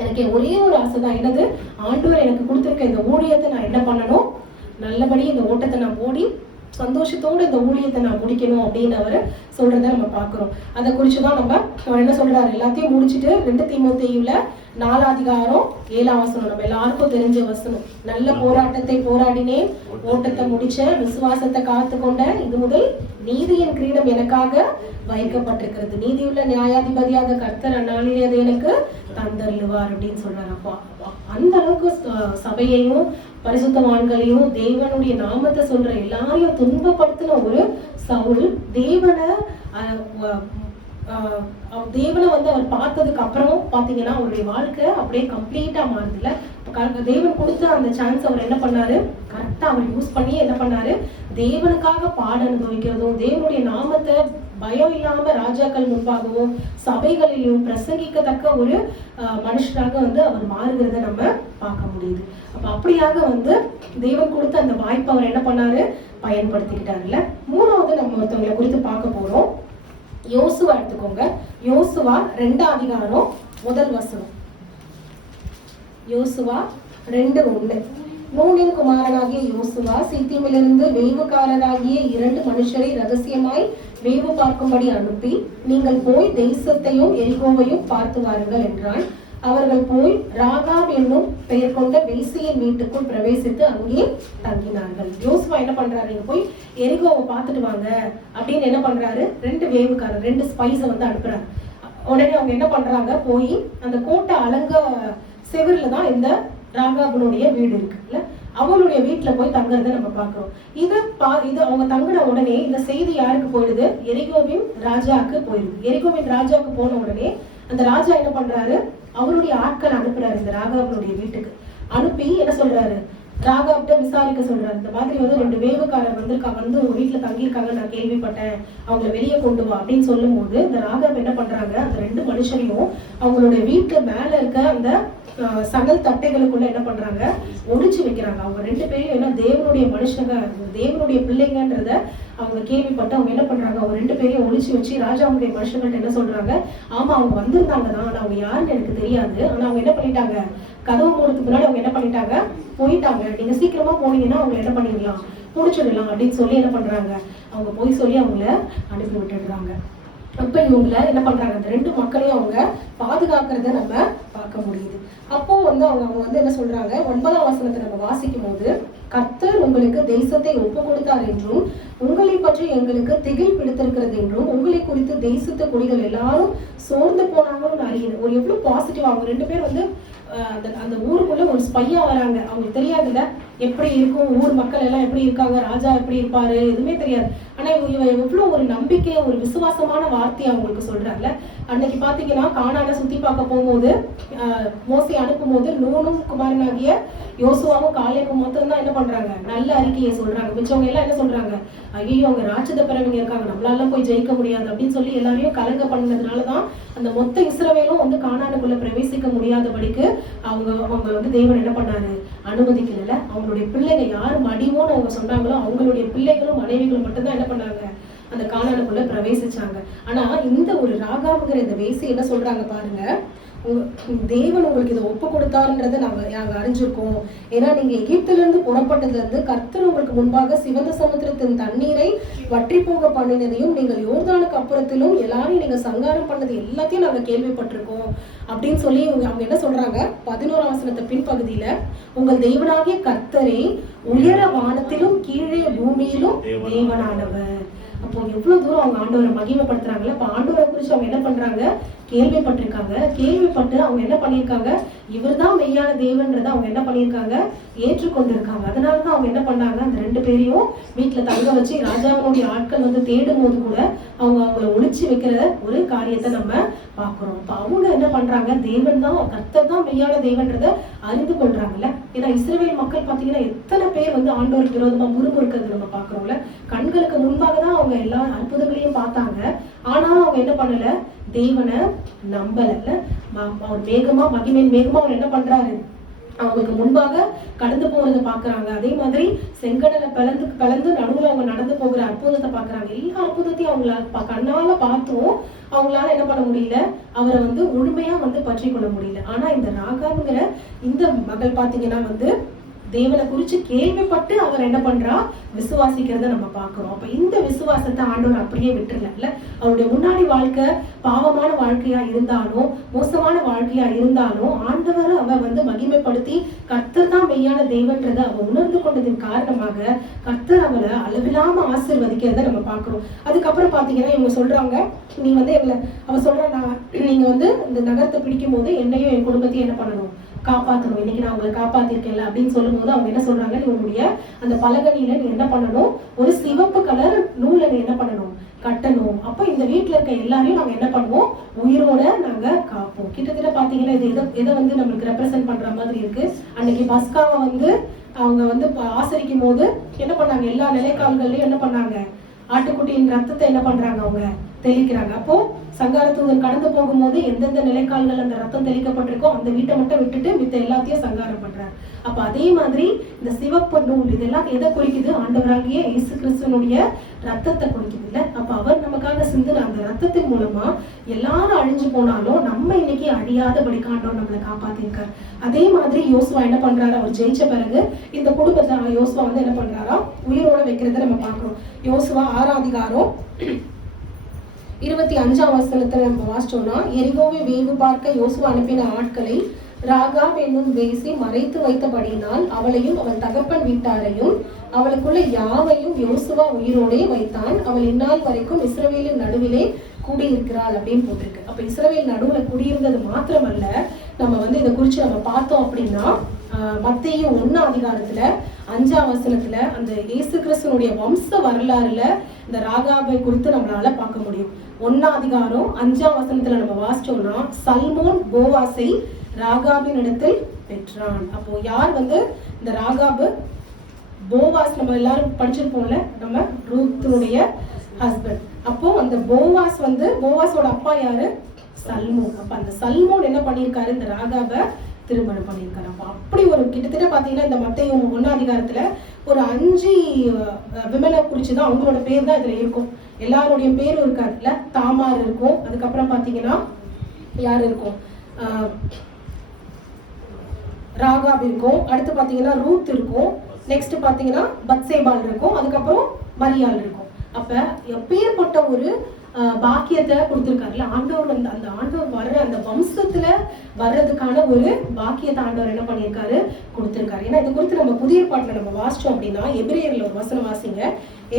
எனக்கு ஒரே ஒரு ஆசை தான், என்னது, ஆண்டவர் எனக்கு கொடுத்துருக்க இந்த ஊழியத்தை நான் என்ன பண்ணணும், நல்லபடி இந்த ஓட்டத்தை நான் ஓடி சந்தோஷத்தோடு இந்த ஊழியத்தை நான் முடிக்கணும் அப்படின்னு அவர் சொல்றதை நம்ம பார்க்கிறோம். அதை குறிச்சுதான் அவர் என்ன சொல்றாரு, எல்லாத்தையும் முடிச்சுட்டு 2 தீமோத்தேயுல 4:7 நம்ம எல்லாருக்கும் தெரிஞ்ச வசனம். நல்ல போராட்டத்தை போராடினேன், ஓட்டத்தை முடிச்சேன், விசுவாசத்தை காத்து கொண்டேன், இது முதல் நீதியின் கிரீடம் எனக்காக வைக்கப்பட்டிருக்கிறது, நீதியுள்ள நியாயாதிபதியாக கர்த்தர் அந்நாளிலே அது எனக்கு தந்தருவார் அப்படின்னு சொல்றாரு. அப்பா அந்த அளவுக்கு சபையையும் பரிசுத்தவான்களையும் தேவனுடைய நாமத்தை சொல்ற எல்லாரையும் துன்பப்படுத்தின ஒரு சவுல் தேவனை அவர் பார்த்ததுக்கு அப்புறம் பாத்தீங்கன்னா அவருடைய வாழ்க்கை அப்படியே கம்ப்ளீட்டா மாறுதுல. தேவன் கொடுத்த அந்த சான்ஸ் அவர் என்ன பண்ணாரு, கரெக்டா அவர் யூஸ் பண்ணி என்ன பண்ணாரு, தேவனுக்காக பாட அனுபவிக்கிறதும் தேவனுடைய நாமத்தை பயம் இல்லாம ராஜாக்கள் முன்பாகவும் சபைகளிலும் பிரசங்கிக்கத்தக்க ஒரு மனுஷராக அவர் மாறுகிறத நம்ம பார்க்க முடியுது. அப்ப அப்படியாக தேவன் கொடுத்த அந்த வாய்ப்பை அவர் என்ன பண்ணாரு, பயன்படுத்திக்கிட்டாருல்ல. 3வது நம்ம ஒருத்தவங்களை குறித்து பார்க்க போறோம். யோசுவா எடுத்துக்கோங்க. யோசுவா 2 முதல் வசனம். யோசுவா 2:1. நூனின் குமாரனாகிய யோசுவா சித்தீமிலிருந்து வேவுக்காரராகிய 2 மனுஷரை ரகசியமாய் வேவு பார்க்கும்படி அனுப்பி, நீங்கள் போய் தேசத்தையும் எரிகோவையும் பார்த்து வாருங்கள் என்றான். அவர்கள் போய் ராகாப் என்னும் பெயர் கொண்ட வேசியின் வீட்டுக்குள் பிரவேசித்து அங்கே தங்கினார்கள். யோசுவா என்ன பண்றாரு, நீங்க போய் எரிகோவை பார்த்துட்டு வாங்க அப்படின்னு என்ன பண்றாரு, 2 வேவுக்காரர் 2 ஸ்பைஸை அனுப்புறாரு. உடனே அவங்க என்ன பண்றாங்க, போய் அந்த கோட்டை அலங்க செவிரில தான் இந்த ராகாபனுடைய வீடு இருக்குல்ல, அவளுடைய வீட்டுல போய் தங்குறத நம்ம பாக்குறோம். இது அவங்க தங்கின உடனே இந்த செய்தி யாருக்கு போயிடுது, எரிகோவின் ராஜாவுக்கு போயிடுது. எரிகோவின் ராஜாவுக்கு போன உடனே அந்த ராஜா என்ன பண்றாரு, அவருடைய ஆட்கள் அனுப்புறாரு இந்த ராகாபனுடைய வீட்டுக்கு. அனுப்பி என்ன சொல்றாரு, ராகாப்ட விசாரிக்க சொல்றாரு. இந்த மாதிரி 2 வேவுக்காரர் உங்க வீட்டுல தங்கியிருக்காங்க, நான் கேள்விப்பட்டேன், அவங்கள வெளியே கொண்டு வா அப்படின்னு சொல்லும் போது இந்த ராகாப் என்ன பண்றாங்க, அந்த 2 மனுஷரையும் அவங்களுடைய வீட்டுல மேல இருக்க அந்த சணல் தட்டைகளுக்குள்ள என்ன பண்றாங்க, ஒழிச்சு வைக்கிறாங்க. அவங்க 2 பேரும் என்ன தேவனுடைய மனுஷங்க, தேவனுடைய பிள்ளைங்கன்றத அவங்க கேள்விப்பட்டு அவங்க என்ன பண்றாங்க, அவங்க 2 பேரையும் ஒழிச்சு வச்சு ராஜாவுடைய மனுஷங்கள்ட்ட என்ன சொல்றாங்க, ஆமா அவங்க வந்திருந்தாங்க தான், ஆனா அவங்க யாருன்னு எனக்கு தெரியாது, ஆனா அவங்க என்ன பண்ணிட்டாங்க, கதவு மூடுறதுக்கு முன்னாடி அவங்க என்ன பண்ணிட்டாங்க, போயிட்டாங்க, நீங்க சீக்கிரமா போனீங்கன்னா அவங்க என்ன பண்ணிடலாம், புடிச்சிடலாம் அப்படின்னு சொல்லி என்ன பண்றாங்க, அவங்க போய் சொல்லி அவங்கள அனுப்பி விட்டுடுறாங்க. அப்ப இவங்கள என்ன பண்றாங்க, அந்த 2 மக்களையும் அவங்க பாதுகாக்கிறத நம்ம பார்க்க முடியுது. அப்போ அவங்க என்ன சொல்றாங்க, 9ஆம் வசனத்தை நம்ம வாசிக்கும் போது, கர்த்தர் உங்களுக்கு தேசத்தை ஒப்பு கொடுத்தார் என்றும் உங்களை பற்றி எங்களுக்கு திகில் பிடித்திருக்கிறது என்றும் உங்களை குறித்து தேசத்து குடிகள் எல்லாரும் சோர்ந்து போனாங்களும் அறியணும். ஒரு எவ்வளவு பாசிட்டிவ். அவங்க 2 பேர் அந்த ஊருக்குள்ள ஒரு ஸ்பையா வராங்க. அவங்களுக்கு தெரியாதுல்ல எப்படி இருக்கும், ஊர் மக்கள் எல்லாம் எப்படி இருக்காங்க, ராஜா எப்படி இருப்பாரு, எதுவுமே தெரியாது. ஆனா இவ எவ்வளவு ஒரு நம்பிக்கை, ஒரு விசுவாசமான வார்த்தையை அவங்களுக்கு சொல்றாங்கல்ல. அன்னைக்கு பாத்தீங்கன்னா கானானை சுத்தி பார்க்க போகும்போது மோசே அனுப்பும் போது நூனும் குமாரனாகிய யோசுவாவும் காலேபும் மொத்தம் தான் என்ன பண்றாங்க, நல்ல அறிக்கையை சொல்றாங்க. மிச்சவங்க எல்லாம் என்ன சொல்றாங்க, ஐயோ அவங்க ராட்சத பிறவிங்க இருக்காங்க, நம்மளால போய் ஜெயிக்க முடியாது அப்படின்னு சொல்லி எல்லாரையும் கலங்க பண்ணதுனாலதான் அந்த மொத்த இஸ்ரவேலும் கானானுக்குள்ள பிரவேசிக்க முடியாதபடிக்கு அவங்க தேவன் என்ன பண்ணாரு, அனுமதிக்கல. அவங்களுடைய பிள்ளைங்க யாரு மடிவோன்னு அவங்க சொன்னாங்களோ அவங்களுடைய பிள்ளைகளும் மனைவிகளும் மட்டும்தான் என்ன பண்ணாங்க, அந்த கானானுக்குள்ள பிரவேசிச்சாங்க. ஆனா இந்த ஒரு ராகாவுங்கிற இந்த வேசி என்ன சொல்றாங்க பாருங்க, தேவன் உங்களுக்கு இதை ஒப்பு கொடுத்தாருன்றதை நாங்க அறிஞ்சிருக்கோம். ஏன்னா நீங்க எகிப்துல இருந்து புறப்பட்டதுல இருந்து கர்த்தர் உங்களுக்கு முன்பாக சிவந்த சமுத்திரத்தின் தண்ணீரை வற்றி போக பண்ணினதையும் நீங்கள் யோர்தானுக்கு அப்புறத்திலும் எல்லாரையும் நீங்க சங்காரம் பண்ணது எல்லாத்தையும் நாங்க கேள்விப்பட்டிருக்கோம் அப்படின்னு சொல்லி அவங்க என்ன சொல்றாங்க, 11ஆம் வசனத்தை பின்பகுதியில, உங்கள் தேவனாகிய கர்த்தரே உயர வானத்திலும் கீழே பூமியிலும் தேவனானவர். அப்போ எவ்வளவு தூரம் அவங்க ஆண்டவரை மகிமைப்படுத்துறாங்கல்ல. அப்ப ஆண்டவரை குறிச்சு அவங்க என்ன பண்றாங்க, கேள்விப்பட்டிருக்காங்க. கேள்விப்பட்டு அவங்க என்ன பண்ணியிருக்காங்க, இவர் தான் மெய்யான தேவன்றதை அவங்க என்ன பண்ணியிருக்காங்க, ஏற்றுக்கொண்டிருக்காங்க. அதனாலதான் அவங்க என்ன பண்ணாங்க, அந்த 2 பேரையும் வீட்டுல தங்க வச்சு ராஜாவினுடைய ஆட்கள் தேடும் போது கூட அவங்கள ஒழிச்சு வைக்கிற ஒரு காரியத்தை நம்ம பாக்குறோம். அப்ப அவங்க என்ன பண்றாங்க, தேவன் தான், கர்த்தர் தான் மெய்யான தேவன்றதை அறிந்து கொள்றாங்கல்ல. ஏன்னா இஸ்ரவேல் மக்கள் பாத்தீங்கன்னா எத்தனை பேர் ஆண்டவருக்கு விரோதமா முறுமுறுக்கிறது நம்ம பாக்குறோம்ல. கண்களுக்கு முன்பாக தான் அவங்க எல்லா அற்புதங்களையும் பார்த்தாங்க. ஆனாலும் அவங்க என்ன பண்ணல, தேவனை நம்பல. அவர் மேகமா மகிமையின் மேகமா அவர் என்ன பண்றாரு, அவங்களுக்கு முன்பாக கடந்து போறதை பாக்குறாங்க. அதே மாதிரி செங்கடலை பிளந்து நடுவுல அவங்க நடந்து போகிற அற்புதத்தை பாக்குறாங்க. எல்லா அற்புதத்தையும் அவங்கள கண்ணால பார்த்தும் அவங்களால என்ன பண்ண முடியல, அவரை வந்து முழுமையா வந்து பற்றி கொள்ள முடியல. ஆனா இந்த ராகாபுங்கிற இந்த மகள் பாத்தீங்கன்னா வந்து தேவனை குறிச்சு கேள்விப்பட்டு அவர் என்ன பண்றா, விசுவாசிக்கிறத நம்ம பார்க்கிறோம். அப்ப இந்த விசுவாசத்தை ஆண்டவர் அப்படியே விட்டுறல. அவருடைய முன்னாடி வாழ்க்கை பாவமான வாழ்க்கையா இருந்தாலும், மோசமான வாழ்க்கையா இருந்தாலும், ஆண்டவர் அவ வந்து மகிமைப்படுத்தி கர்த்தர் தான் மெய்யான தெய்வன்றதை அவ உணர்ந்து கொண்டதின் காரணமாக கர்த்தர் அவளை அளவில்லாம ஆசீர்வதிக்கிறத நம்ம பார்க்கிறோம். அதுக்கப்புறம் பாத்தீங்கன்னா இவங்க சொல்றாங்க, நீ வந்து எங்களை, அவ சொல்றா, நீங்க வந்து இந்த நகரத்தை பிடிக்கும் போது என்னையும் என் குடும்பத்தையும் என்ன பண்ணணும், காப்பாற்றணும். இன்னைக்கு நான் உங்களை காப்பாத்திருக்கேன்ல அப்படின்னு சொல்லும் போது அவங்க என்ன சொல்றாங்க, நீ உன்னுடைய அந்த பலகனியில நீ என்ன பண்ணணும், ஒரு சிவப்பு கலர் நூலை நீ என்ன பண்ணணும், கட்டணும். அப்ப இந்த வீட்டுல இருக்க எல்லாரையும் நாங்க என்ன பண்ணுவோம், உயிரோட நாங்க காப்போம். கிட்டத்தட்ட பாத்தீங்கன்னா இது எதை வந்து நம்மளுக்கு ரெப்ரசென்ட் பண்ற மாதிரி இருக்கு. அன்னைக்கு பஸ்காவை வந்து அவங்க வந்து ஆசரிக்கும் போது என்ன பண்ணாங்க, எல்லா நிலைக்கால்கள்லயும் என்ன பண்ணாங்க, ஆட்டுக்குட்டியின் ரத்தத்தை என்ன பண்றாங்க, அவங்க தெளிக்கிறாங்க. அப்போ சங்காரத்தூதன் கடந்து போகும்போது எந்தெந்த நிலைக்கால்கள் அந்த ரத்தம் தெளிக்கப்பட்டிருக்கோ அந்த வீட்டை மட்டும் விட்டுட்டு மித்த எல்லாத்தையும் சங்காரம் பண்றாங்க. அப்ப அதே மாதிரி இந்த சிவப்பு நூல் இதெல்லாம் எதை குறிக்குது, ஆண்டவராகிய இயேசு கிறிஸ்துவனுடைய ரத்தத்தை குறிக்குது இல்ல. அப்ப அவர் நமக்காக சிந்தின அந்த ரத்தத்தின் மூலமா எல்லாரும் அழிஞ்சு போனாலும் நம்ம இன்னைக்கு அழியாதபடி ஆண்டவர் நம்மளை காப்பாத்திருக்காரு. அதே மாதிரி யோசுவா என்ன பண்றாரு, அவர் ஜெயிச்ச பிறகு இந்த குடும்பத்தை யோசுவா வந்து என்ன பண்றாரா, உயிரோட வைக்கிறத நம்ம பார்க்கிறோம். யோசுவா 6ஆம் அதிகாரம் 25ஆம் வசனத்துல நம்ம வாசிச்சோம்னா, எரிகோவை வேவு பார்க்க யோசுவா அனுப்பின ஆட்களை ராகாப் என்னும் வேசி மறைத்து வைத்தபடியினால் அவளையும் அவள் தகப்பன் வீட்டாரையும் அவளுக்குள்ள யாவையும் யோசுவா உயிரோடே வைத்தான். அவள் இந்நாள் வரைக்கும் இஸ்ரவேலின் நடுவிலே கூடியிருக்கிறாள் அப்படின்னு போட்டிருக்கு. அப்ப இஸ்ரவேல் நடுவுல குடியிருந்தது மாத்திரமல்ல, நம்ம வந்து இதை குறிச்சு நம்ம பார்த்தோம் அப்படின்னா மத்தேயு 1ஆம் அதிகாரத்துல 5ஆம் வசனத்துல அந்த இயேசு கிறிஸ்துவனுடைய வம்ச வரலாறுல இந்த ராகாபை குறித்து நம்மளால பார்க்க முடியும். 1ஆம் அதிகாரம் 5ஆம் வசனத்துல நம்ம வாசிச்சோம்னா, சல்மோன் போவாசை ராகாபின் இடத்தில் பெற்றான். அப்போ யார் வந்து இந்த ராகாபு, போவாஸ் நம்ம எல்லாரும் படிச்சிருப்போம்ல, நம்ம ரூத்தினுடைய ஹஸ்பண்ட். அப்போ அந்த போவாஸ் வந்து, போவாஸோட அப்பா யாரு, சல்மோன். அப்ப அந்த சல்மோன் என்ன பண்ணியிருக்காரு, இந்த ராகாபை திருமணம் பண்ணியிருக்காரு. அப்ப அப்படி ஒரு கிட்டத்தட்ட பாத்தீங்கன்னா இந்த மத்தேயு 1ஆம் அதிகாரத்துல ஒரு 5 விமனை குறிச்சுதான் அவங்களோட பேர் தான் இதுல இருக்கும். எல்லாருடைய பேரும் இருக்காருல்ல, தாமார் இருக்கும், அதுக்கப்புறம் பாத்தீங்கன்னா யார் இருக்கும், ராகாப் இருக்கும், அடுத்து பாத்தீங்கன்னா ரூத் இருக்கும், நெக்ஸ்ட் பாத்தீங்கன்னா பத்சேபால் இருக்கும், அதுக்கப்புறம் மரியாள் இருக்கும். அப்ப எப்பேற்பட்ட ஒரு பாக்கியத்தை கொடுத்திருக்காருல்ல ஆண்டவர். வந்து அந்த ஆண்டவர் வர்ற அந்த வம்சத்துல வர்றதுக்கான ஒரு பாக்கியத்தை ஆண்டவர் என்ன பண்ணியிருக்காரு, கொடுத்திருக்காரு. ஏன்னா இது குறித்து நம்ம புதிய பாட்டுல நம்ம வாசிச்சோம் அப்படின்னா, எபிரேயர்ல ஒரு வசனம் வாசிங்க.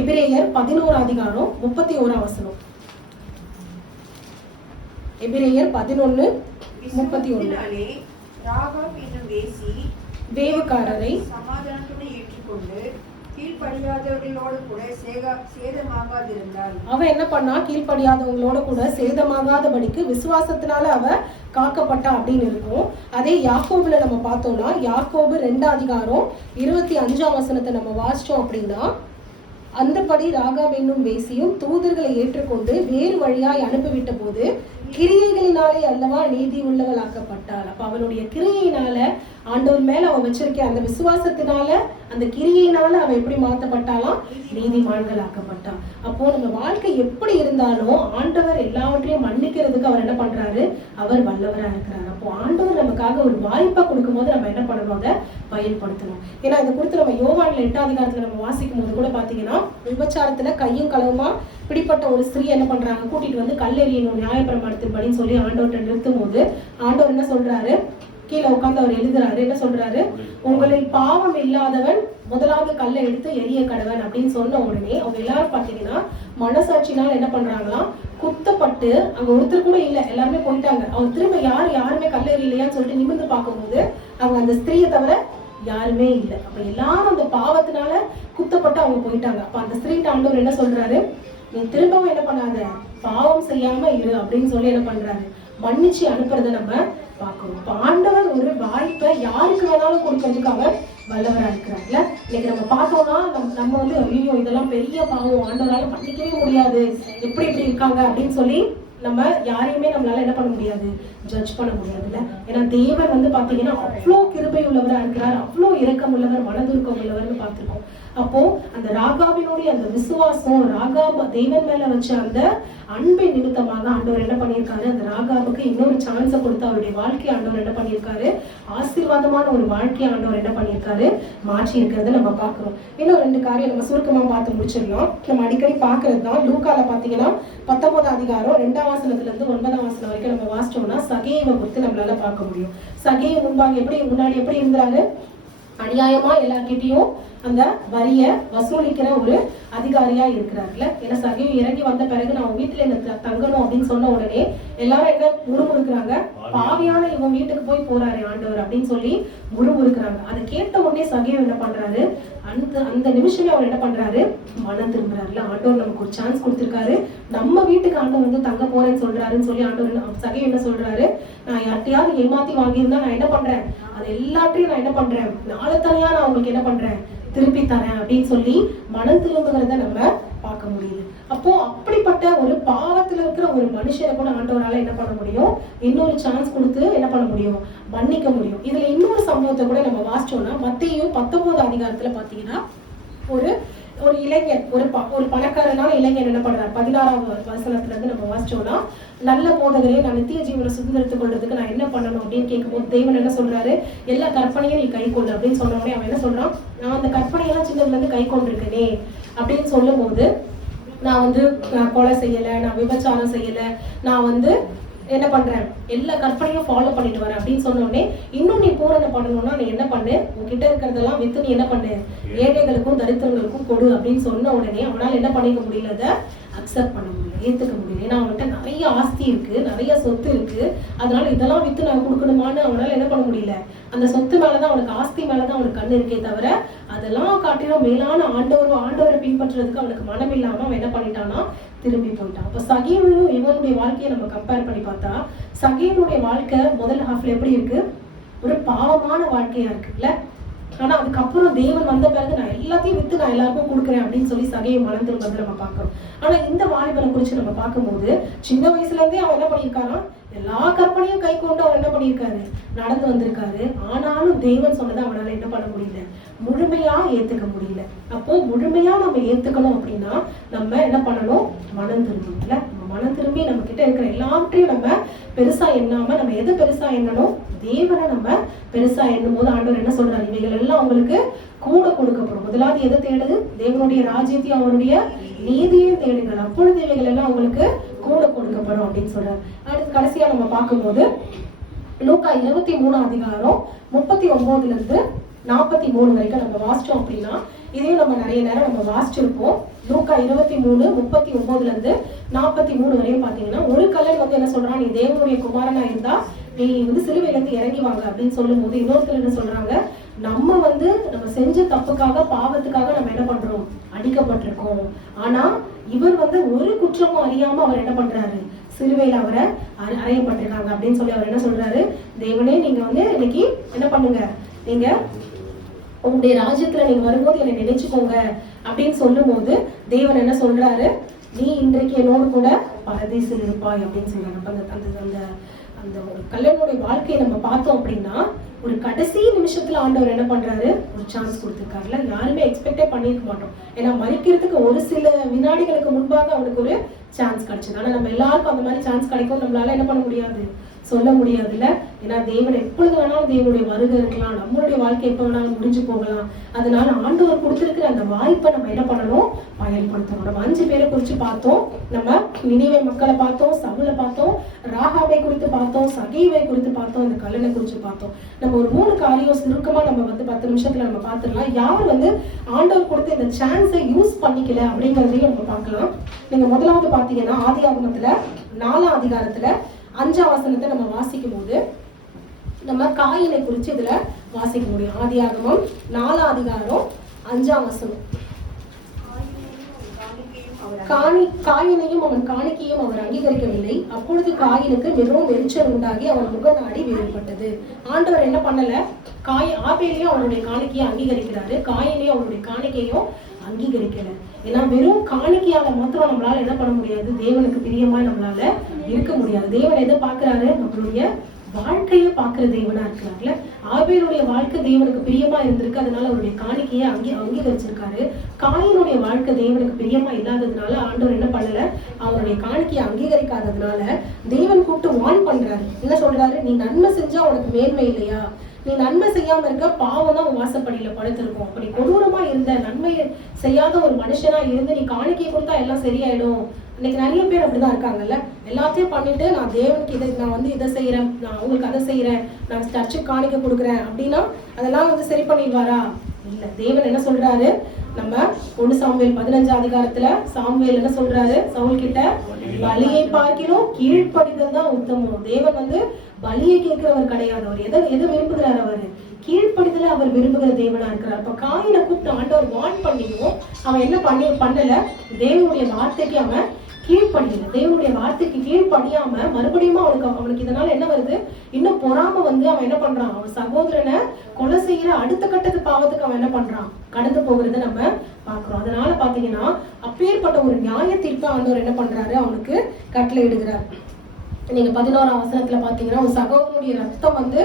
எபிரேயர் 11ஆம் அதிகாரம் 31ஆம் வசனம். எபிரேயர் 11:31. ராகாப் என்னும் வேசி வேவுக்காரரை சமாதானத்துடன் ஏற்றுக்கொண்டு கீழ்ப்படியாதவர்களோடு கூட சேதமாகாதிருந்தாள். அவ என்ன பண்ணா, கீழ்ப்படியாதவங்களோட கூட சேதமாகாதபடிக்கு விசுவாசத்தினால அவ காக்கப்பட்டா அப்படின்னு இருக்கும். அதே யாக்கோபுல நம்ம பார்த்தோம்னா, யாக்கோபு 2ஆம் அதிகாரம் 25ஆம் வசனத்தை நம்ம வாசிச்சோம் அப்படின்னா, அந்தபடி ராகாப் என்னும் வேசியும் தூதர்களை ஏற்றுக்கொண்டு வேறு வழியாய் அனுப்பிவிட்ட போது கிரியைகளினாலே அல்லவா நீதி உள்ளவளாக்கப்பட்டாள். அப்ப அவளுடைய கிரியையினால, ஆண்டவர் மேல அவ வச்சிருக்க அந்த விசுவாசத்தினால, அந்த கிரியையினால அவ எப்படி மாற்றப்பட்டாலாம், நீதிமான்கள் ஆக்கப்பட்டாள். அப்போ நம்ம வாழ்க்கை எப்படி இருந்தாலும் ஆண்டவர் எல்லாவற்றையும் மன்னிக்கிறதுக்கு அவர் என்ன பண்றாரு, அவர் வல்லவரா இருக்கிறார். அப்போ ஆண்டவர் நமக்காக ஒரு வாய்ப்பா கொடுக்கும் போது நம்ம என்ன பண்ணணும், அதை பயன்படுத்தணும். ஏன்னா இதை குறித்து நம்ம யோவான்ல 8ஆம் அதிகாரத்துல நம்ம வாசிக்கும் போது கூட பாத்தீங்கன்னா, விபச்சாரத்துல கையும் களவுமா பிடிப்பட்ட ஒரு ஸ்திரீ என்ன பண்றாங்க, கூட்டிட்டு வந்து கல்லெறியணும் நியாயப்பிரமாணத்தின்படின்னு சொல்லி ஆண்டவர்கிட்ட நிறுத்தும் போது ஆண்டவர் என்ன சொல்றாரு, கீழே உட்காந்து அவர் எழுதுறாரு, என்ன சொல்றாரு, உங்களில் பாவம் இல்லாதவன் முதலாவது கல்லை எடுத்து எரிய கடவன் அப்படின்னு சொன்ன உடனே அவங்க எல்லாரும் பாத்தீங்கன்னா மனசாட்சினால என்ன பண்றாங்களாம், குத்தப்பட்டு அங்க ஒருத்தர் கூட இல்ல, எல்லாருமே போயிட்டாங்க. அவங்க திரும்ப யாருமே கல்லை எறியலையான்னு சொல்லிட்டு நிமிர்ந்து பார்க்கும்போது அவங்க அந்த ஸ்திரீயை தவிர யாருமே இல்லை. அப்ப எல்லாரும் அந்த பாவத்தினால குத்தப்பட்டு அவங்க போயிட்டாங்க. அப்ப அந்த ஸ்திரீட்ட ஆண்டவர் என்ன சொல்றாரு, நீ திரும்பவும் என்ன பண்ணாத, பாவம் செய்யாம இரு அப்படின்னு சொல்லி என்ன பண்றாரு, மன்னிச்சு அனுப்புறத நம்ம பார்க்கணும். இப்ப ஆண்டவர் ஒரு வாய்ப்பை யாருக்கு வேணாலும் கொடுக்கறதுக்கு அவர் வல்லவரா இருக்கிறாங்கல்ல. இன்னைக்கு நம்ம பார்த்தோம்னா நம்ம வந்து ஐயோ இதெல்லாம் பெரிய பாவம், ஆண்டவரால பண்ணிக்கவே முடியாது, எப்படி இப்படி இருக்காங்க அப்படின்னு சொல்லி நம்ம யாரையுமே நம்மளால என்ன பண்ண முடியாது, ஜட்ஜ் பண்ண முடியாதுல்ல. ஏன்னா தேவன் வந்து பாத்தீங்கன்னா அவ்வளோ கிருபை உள்ளவரா இருக்கிறார், அவ்வளோ இரக்கம் உள்ளவர், மனதுருக்கம் உள்ளவர்னு பார்த்திருக்கோம். அப்போ அந்த ராகாவினுடைய அந்த விசுவாசம், ராகாப் தேவன் மேல வச்ச அந்த அன்பின் நிமித்தமாக ஆண்டவர் என்ன பண்ணியிருக்காரு, அந்த ராகாவுக்கு இன்னொரு சான்ஸை கொடுத்து அவருடைய வாழ்க்கையை ஆண்டவர் என்ன பண்ணியிருக்காரு, ஆசீர்வாதமான ஒரு வாழ்க்கையை ஆண்டவர் என்ன பண்ணியிருக்காரு, மாற்றி இருக்கிறத நம்ம பார்க்கிறோம். இன்னும் 2 காரியம் நம்ம சுருக்கமா பார்த்து முடிச்சிடலாம். நம்ம அடிக்கடி பார்க்கறது தான். லூக்கால பாத்தீங்கன்னா 19 அதிகாரம் 2ஆம் வசனத்துல இருந்து 9ஆம் வசனம் வரைக்கும் நம்ம வாசிச்சோம்னா சகேவை குறித்து நம்மளால பார்க்க முடியும். சகேவு முன்னாடி எப்படி இருந்தாரு, அநியாயமா எல்லார்கிட்டையும் அந்த வரிய வசூலிக்கிற ஒரு அதிகாரியா இருக்கிறாருல. ஏன்னா சகேவு இறங்கி வந்த பிறகு நான் வீட்டுல எனக்கு தங்கணும் அப்படின்னு சொன்ன உடனே எல்லாரும் என்ன முறுமுறுக்கிறாங்க, பாவியான இவன் வீட்டுக்கு போய் போறாரு ஆண்டவர் அப்படின்னு சொல்லி முறுமுறுக்கிறாங்க. அதை கேட்ட உடனே சகேவு என்ன பண்றாரு, அந்த நிமிஷமே அவர் என்ன பண்றாரு, மனம் திரும்புறாருல. ஆண்டவர் நமக்கு ஒரு சான்ஸ் கொடுத்திருக்காரு, நம்ம வீட்டுக்கு ஆண்டவர் வந்து தங்க போறேன்னு சொல்றாருன்னு சொல்லி ஆண்டவர் சகேவு என்ன சொல்றாரு, நான் யார்ட்டையாவது ஏமாத்தி வாங்கியிருந்தா நான் என்ன பண்றேன், அது எல்லாத்தையும் நான் என்ன பண்றேன், நாளத்தனையா நான் உங்களுக்கு என்ன பண்றேன், திருப்பி தரேன் அப்படின்னு சொல்லி மனம் திரும்புகிறத நம்ம பார்க்க முடியுது. அப்போ அப்படிப்பட்ட ஒரு பாவத்துல இருக்கிற ஒரு மனுஷனை கூட ஆண்டவரால என்ன பண்ண முடியும், இன்னொரு சான்ஸ் கொடுத்து என்ன பண்ண முடியும், மன்னிக்க முடியும். இதுல இன்னொரு சம்பவத்தை கூட நம்ம வாசிச்சோம்னா மத்தேயு 19 அதிகாரத்துல பாத்தீங்கன்னா ஒரு இளைஞர், ஒரு பணக்காரனான இளைஞர் என்ன பண்றாரு, 16ஆம் வசனத்துல இருந்து நம்ம வாசிச்சோம்னா, நல்ல போதகரே நான் நித்திய ஜீவனை சுதந்திரத்துக் கொள்றதுக்கு நான் என்ன பண்ணணும் அப்படின்னு கேட்கும்போது தேவன் என்ன சொல்றாரு, எல்லா கற்பனையும் நீ கை கொண்டு அப்படின்னு சொன்ன உடனே அவன் என்ன சொல்றான், நான் அந்த கற்பனையெல்லாம் சின்னதுல இருந்து கை கொண்டிருக்கேனே அப்படின்னு சொல்லும் போது, நான் வந்து கொலை செய்யல, நான் விபச்சாரம் செய்யல, நான் வந்து என்ன பண்றேன், எல்லா கற்பனையும் ஃபாலோ பண்ணிட்டு வரேன் அப்படின்னு சொன்ன உடனே, இன்னும் நீ பூரணை பண்ணணும்னா நீ என்ன பண்ணு, உன்கிட்ட இருக்கிறதெல்லாம் வித்து நீ என்ன பண்ணு, ஏழைகளுக்கும் தரித்திரங்களுக்கும் கொடு அப்படின்னு சொன்ன உடனே அவனால் என்ன பண்ணிக்க முடியல, அதை அக்செப்ட் பண்ண முடியல, ஏத்துக்க முடியல. ஏன்னா அவன்கிட்ட நிறைய ஆஸ்தி இருக்கு, நிறைய சொத்து இருக்கு, அதனால இதெல்லாம் வித்து நான் கொடுக்கணுமான்னு அவனால என்ன பண்ண முடியல. அந்த சொத்து மேலதான் அவனுக்கு, ஆஸ்தி மேலதான் அவனுக்கு கண்ணு இருக்கே தவிர அதெல்லாம் காட்டிலும் மேலான ஆண்டவரை பின்பற்றுறதுக்கு அவனுக்கு மனம் இல்லாம அவன் என்ன பண்ணிட்டானா, திரும்பி போயிட்டான். அப்ப சகேவையும் இவனுடைய வாழ்க்கையை நம்ம கம்பேர் பண்ணி பார்த்தா, சகேவனுடைய வாழ்க்கை முதல் ஹாஃப்ல எப்படி இருக்கு, ஒரு பாவமான வாழ்க்கையா இருக்குல்ல. ஆனா அதுக்கப்புறம் தேவன் வந்த பிறகு நான் எல்லாத்தையும் வித்து நான் எல்லாருக்கும் கொடுக்குறேன் அப்படின்னு சொல்லி சகையை மனம் திரும்பதை நம்ம பார்க்கிறோம். ஆனா இந்த வாலிபனை குறிச்சு நம்ம பார்க்கும்போது, சின்ன வயசுல இருந்தே அவன் என்ன பண்ணியிருக்காரா, எல்லா கற்பனையும் கை கொண்டு அவர் என்ன பண்ணியிருக்காரு, நடந்து வந்திருக்காரு. ஆனாலும் தேவன் சொன்னதை அவனால என்ன பண்ண முடியல, முழுமையா ஏத்துக்க முடியல. அப்போ முழுமையா நம்ம ஏத்துக்கணும் அப்படின்னா நம்ம என்ன பண்ணணும், மனம் திரும்பணும்ல. மனம் திரும்பி நம்ம கிட்ட இருக்கிற எல்லாவற்றையும் நம்ம பெருசா எண்ணாம நம்ம எதை பெருசா எண்ணணும், தேவனை நம்ம பெருசா எண்ணும் போது ஆண்டவர் என்ன சொல்றாரு, இவைகள் எல்லாம் உங்களுக்கு கூட கொடுக்கப்படும். முதலாவது எதை தேடுது, தேவனுடைய ராஜ்யத்தையும் அவருடைய நீதியையும் தேடுங்கள், அப்பொழுது இவைகள் எல்லாம் உங்களுக்கு கூட கொடுக்கப்படும் அப்படின்னு சொல்றாரு. அடுத்து கடைசியா நம்ம பார்க்கும்போது லூக்கா 23 அதிகாரம் 39 இருந்து 43 வரைக்கும் நம்ம வாசிச்சோம் அப்படின்னா, இதையும் நம்ம நிறைய நேரம் நம்ம வாசிச்சிருப்போம். லூக்கா 23 39 இருந்து 43 வரையும் பாத்தீங்கன்னா, ஒரு கல்லன் வந்து என்ன சொல்றான், நீ தேவனுடைய குமாரனா இருந்தா நீ வந்து சிலுவையில இருந்து இறங்கி வாங்க அப்படின்னு சொல்லும் போது, இன்னொருத்தர் என்ன சொல்றாங்க, நம்ம செஞ்ச தப்புக்காக பாவத்துக்காக நம்ம என்ன பண்றோம், அடிக்கப்பட்டிருக்கோம். ஆனா இவர் வந்து ஒரு குற்றமும் அறியாம அவர் என்ன பண்றாரு, சிலுவையில அவரை அறையப்பட்டிருக்காங்க அப்படின்னு சொல்லி அவர் என்ன சொல்றாரு, தேவனே நீங்க வந்து இன்னைக்கு என்ன பண்ணுங்க, நீங்க உங்களுடைய ராஜ்யத்துல நீங்க வரும்போது என்னை நினைச்சுக்கோங்க அப்படின்னு சொல்லும் போது தேவன் என்ன சொல்றாரு, நீ இன்றைக்கு என்னோடு கூட பரதேசில் இருப்பாய் அப்படின்னு சொல்றாங்க. அந்த ஒரு கல்யாணனுடைய வாழ்க்கையை நம்ம பார்த்தோம் அப்படின்னா, ஒரு கடைசி நிமிஷத்துல ஆண்டவர் என்ன பண்றாரு, ஒரு சான்ஸ் கொடுத்திருக்காருல. யாருமே எக்ஸ்பெக்டே பண்ணிருக்க மாட்டோம். ஏன்னா மறிக்கிறதுக்கு ஒரு சில வினாடிகளுக்கு முன்பாக அவனுக்கு ஒரு சான்ஸ் கிடைச்சது. ஆனா நம்ம எல்லாருக்கும் அந்த மாதிரி சான்ஸ் கிடைக்கும் நம்மளால என்ன பண்ண முடியாது, சொல்ல முடியாதுல்ல. ஏன்னா தேவன் எப்பொழுது வேணாலும் தேவனுடைய வருகை இருக்கலாம், நம்மளுடைய வாழ்க்கை எப்ப வேணாலும் முடிஞ்சு போகலாம். அதனால ஆண்டவர் கொடுத்திருக்கிற அந்த வாய்ப்பை நம்ம என்ன பண்ணணும், பயன்படுத்தணும். நம்ம 5 பேரை குறிச்சு பார்த்தோம். நம்ம நினிவே மக்களை பார்த்தோம், சவுலை பார்த்தோம், ராகாபை குறித்து பார்த்தோம், சகீவை குறித்து பார்த்தோம், இந்த கல்லனை குறித்து பார்த்தோம். நம்ம ஒரு 3 காரியம் சுருக்கமா நம்ம வந்து 10 நிமிஷத்துல நம்ம பார்த்துடலாம். யார் வந்து ஆண்டவர் கொடுத்த இந்த சான்ஸை யூஸ் பண்ணிக்கல அப்படிங்கிறதையும் நம்ம பார்க்கலாம். நீங்க முதலாவது பாத்தீங்கன்னா ஆதியாகமத்துல 4ஆம் அதிகாரத்துல 5ஆம் வசனத்தை நம்ம வாசிக்கும் போது நம்ம காயினை குறிச்சு இதுல வாசிக்க முடியும். ஆதியாகமம் 4ஆம் அதிகாரம் 5ஆம் வசனம். காயினையும் அவன் காணிக்கையும் அவர் அங்கீகரிக்கவில்லை. அப்பொழுது காயினுக்கு மிகவும் எரிச்சல் உண்டாகி அவன் முகநாடி வேறுபட்டது. ஆண்டவர் என்ன பண்ணல, ஆபேலையும் அவனுடைய காணிக்கையை அங்கீகரிக்கிறாரு, காயினையும் அவனுடைய காணிக்கையும் அங்கீகரிக்கல. ஏன்னா வெறும் காணிக்கையால மாத்திரம் நம்மளால என்ன பண்ண முடியாது, தேவனுக்கு பிரியமா நம்மளால இருக்க முடியாது. தேவன் எதை பார்க்கிறாரு, நம்மளுடைய வாழ்க்கையை பார்க்கிற தேவனா இருக்கிறார்ல. ஆபேலுடைய வாழ்க்கை தேவனுக்கு பிரியமா இருந்திருக்கு, அதனால அவருடைய காணிக்கையை அங்கீகரிச்சிருக்காரு. காயினுடைய வாழ்க்கை தேவனுக்கு பிரியமா இல்லாததுனால ஆண்டவர் என்ன பண்ணல, அவருடைய காணிக்கையை அங்கீகரிக்காததுனால தேவன் கூப்பிட்டு வார்ன் பண்றாரு. என்ன சொல்றாரு, நீ நன்மை செஞ்சா உனக்கு மேன்மை இல்லையா, நீ நன்மை செய்யாம இருக்க, பாவம் தான் உன் வாசப்படியில படுத்திருக்கும். அப்படி கொடூரமா இருந்த, நன்மை செய்யாத ஒரு மனுஷனா இருந்து நீ காணிக்கை கொடுத்தா எல்லாம் சரியாயிடும். இன்னைக்கு நிறைய பேர் அப்படிதான் இருக்காங்கல்ல, எல்லாத்தையும் பண்ணிட்டு நான் தேவனுக்கு நான் வந்து இதை செய்யறேன், நான் அவங்களுக்கு அதை செய்யறேன், நான் சர்ச்சுக்கு காணிக்கை கொடுக்குறேன் அப்படின்னா அதெல்லாம் வந்து சரி பண்ணிடுவாரா? இல்ல. தேவன் என்ன சொல்றாரு, நம்ம 1 சாமுவேல் 15 அதிகாரத்துல சாமுவேல் என்ன சொல்றாரு, சவுல் கிட்ட பலியை பார்க்கிறோம் கீழ்ப்படிதல் தான் உத்தமம். தேவன் வந்து பலியை கேட்கிறவர் கிடையாது. அவர் எதை விரும்புகிறார், அவரு கீழ்ப்படிதல அவர் விரும்புகிற தேவனா இருக்கிறார். இப்ப காயினை கூப்பிட்டு ஆண்டவர் வார்ன் பண்ணியும் அவன் என்ன பண்ணல, தேவனுடைய வார்த்தைக்கு அவன் கீழ்ப்படியல. தேவனுடைய வார்த்தைக்கு கீழ்ப்படியாம மறுபடியும் அவனுக்கு இதனால என்ன வருது, இன்னும் பொறாம வந்து அவன் என்ன பண்றான், அவன் சகோதரனை கொலை செய்யற அடுத்த கட்டத்து பாவத்துக்கு அவன் என்ன பண்றான், கடந்து போகிறத நம்ம பாக்குறோம். அதனால பாத்தீங்கன்னா அப்பேற்பட்ட ஒரு நியாய தீர்ப்பை ஆண்டவர் என்ன பண்றாரு, அவனுக்கு கட்டளை இடுகிறார். நீங்க 11ஆம் வசனத்துல பாத்தீங்கன்னா, உன் சகோதரனுடைய ரத்தம் வந்து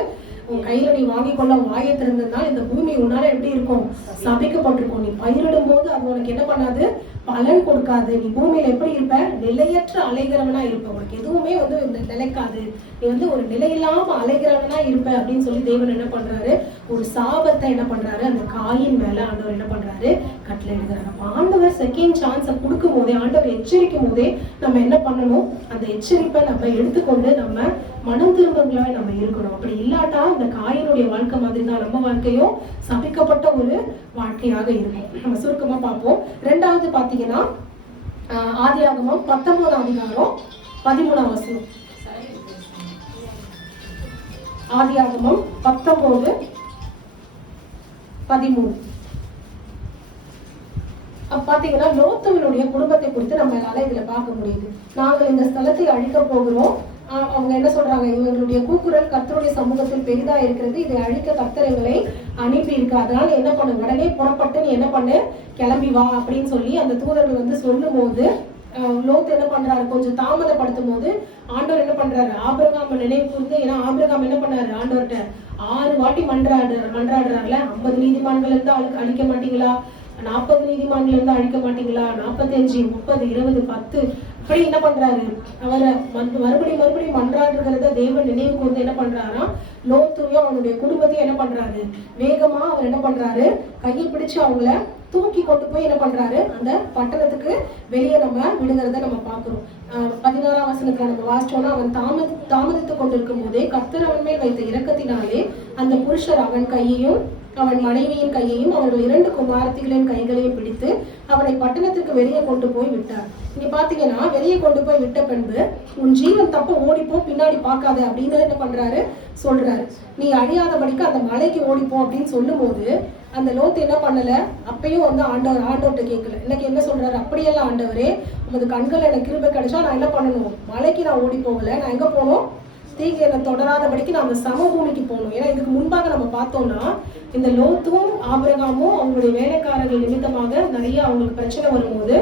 உன் கையில நீ வாங்கி கொள்ள வாயை திறந்ததுனால இந்த பூமி உன்னால எப்படி இருக்கும், சபிக்கப்பட்டிருக்கும். நீ பயிரிடும் போது அது உனக்கு என்ன பண்ணாது, பலன் கொடுக்காது. நீ பூமியில எப்படி இருப்ப, நிலையற்ற அலைகிறவனா இருப்ப, உனக்கு எதுவுமே வந்து நிலைக்காது, நீ வந்து ஒரு நிலையில்லாம அலைகிறவனா இருப்ப அப்படின்னு சொல்லி தேவன் என்ன பண்றாரு, ஒரு சாபத்தை என்ன பண்றாரு அந்த காயின் மேல ஆண்டவர் என்ன பண்றாரு, கட்டளை இடுகிறார். ஆண்டவர் செகண்ட் சான்ஸை கொடுக்கும் போதே, ஆண்டவர் எச்சரிக்கும் போதே நம்ம என்ன பண்ணணும், அந்த எச்சரிப்பை நம்ம எடுத்துக்கொண்டு நம்ம மனம் திரும்பங்களாக நம்ம இருக்கணும். அப்படி இல்லாட்டா இந்த காயினுடைய வாழ்க்கை மாதிரி தான் நம்ம வாழ்க்கையும் சபிக்கப்பட்ட ஒரு வாழ்க்கையாக இருக்கும். நம்ம சுருக்கமா பார்ப்போம். 2வது பாத்தீங்கன்னா ஆதியாகமம் 19ஆம் அதிகாரம் 13ஆம் வசனம். ஆதியாகமம் 19:13 பாத்தீங்கன்னா லோத்துவினுடைய குடும்பத்தை குறித்து நம்மளால இதுல பார்க்க முடியுது. நாங்கள் இந்த ஸ்தலத்தை அழிக்க போகிறோம். அவங்க என்ன சொல்றாங்க, இவங்களுடைய கூக்குரல் கர்த்தருடைய சமூகத்தில் பெரிதா இருக்கிறது, இதை அழிக்க கர்த்தர் எங்களை அனுப்பி இருக்கு, அதனால என்ன பண்ணு, உடனே புறப்பட்டு நீ என்ன பண்ணு, கிளம்பி வா அப்படின்னு சொல்லி அந்த தூதர்கள் வந்து சொல்லும் போது லோத் என்ன பண்றாரு, கொஞ்சம் தாமதப்படுத்தும் போது ஆண்டவர் என்ன பண்றாரு, ஆபிரகாம் நினைவு கூர்ந்து, ஏன்னா ஆபிரகாம் என்ன பண்ணாரு, ஆண்டவர்கிட்ட 6 வாட்டி மன்றாடுறாருல, 50 நீதிமான்கள் இருந்து அழிக்க மாட்டீங்களா, 40 நீதிமான்கள் இருந்து அழிக்க மாட்டீங்களா, 45, 30, 20, 10 இப்படி என்ன பண்றாரு, அவரை மறுபடியும் மன்றாடுகிறத தேவன் நினைவு கூர்ந்து என்ன பண்றாரா, லோத்தையும் அவனுடைய குடும்பத்தையும் என்ன பண்றாரு, வேகமா அவர் என்ன பண்றாரு, கையை பிடிச்சு அவங்கள தூக்கி கொண்டு போய் என்ன பண்றாரு, அந்த பட்டணத்துக்கு வெளியே நம்ம விடுகிறத நம்ம பாக்குறோம். 16ஆம் வசனத்துல நம்ம வாசிச்சோம்னா, அவன் தாமதித்து கொண்டிருக்கும் போதே கர்த்தர் அவன் மேல் வைத்த இரக்கத்தினாலே அந்த புருஷர் அவன் கையையும் அவன் மனைவியின் கையையும் அவர்கள் 2 குமாரத்திகளின் கைகளையும் பிடித்து அவனை பட்டணத்துக்கு வெளியே கொண்டு போய் விட்டார். இங்க பாத்தீங்கன்னா வெளியே கொண்டு போய் விட்ட பின்பு, உன் ஜீவன் தப்ப ஓடிப்போ, பின்னாடி பார்க்காத அப்படின்னு என்ன பண்றாரு சொல்றாரு. நீ அழியாதபடிக்கு அந்த மலைக்கு ஓடிப்போ அப்படின்னு சொல்லும் போது அந்த லோத்து என்ன பண்ணல, அப்பயும் வந்து ஆண்டவர்கிட்ட கேட்கல. இன்னைக்கு என்ன சொல்றாரு, அப்படியெல்லாம் ஆண்டவரே உமது கண்கள் எனக்கு கிருபை கிடைச்சா நான் என்ன பண்ணணும், மலைக்கு நான் ஓடி போகல, நான் எங்க போகணும், தீங்கு என்னை தொடராதபடிக்கு நான் அந்த சமபூமிக்கு போகணும். ஏன்னா இதுக்கு முன்பாக நம்ம பார்த்தோம்னா இந்த லோத்தும் ஆபிரகாமும் அவங்களுடைய வேலைக்காரர்கள் நிமித்தமாக நிறைய அவங்களுக்கு பிரச்சனை வரும்போது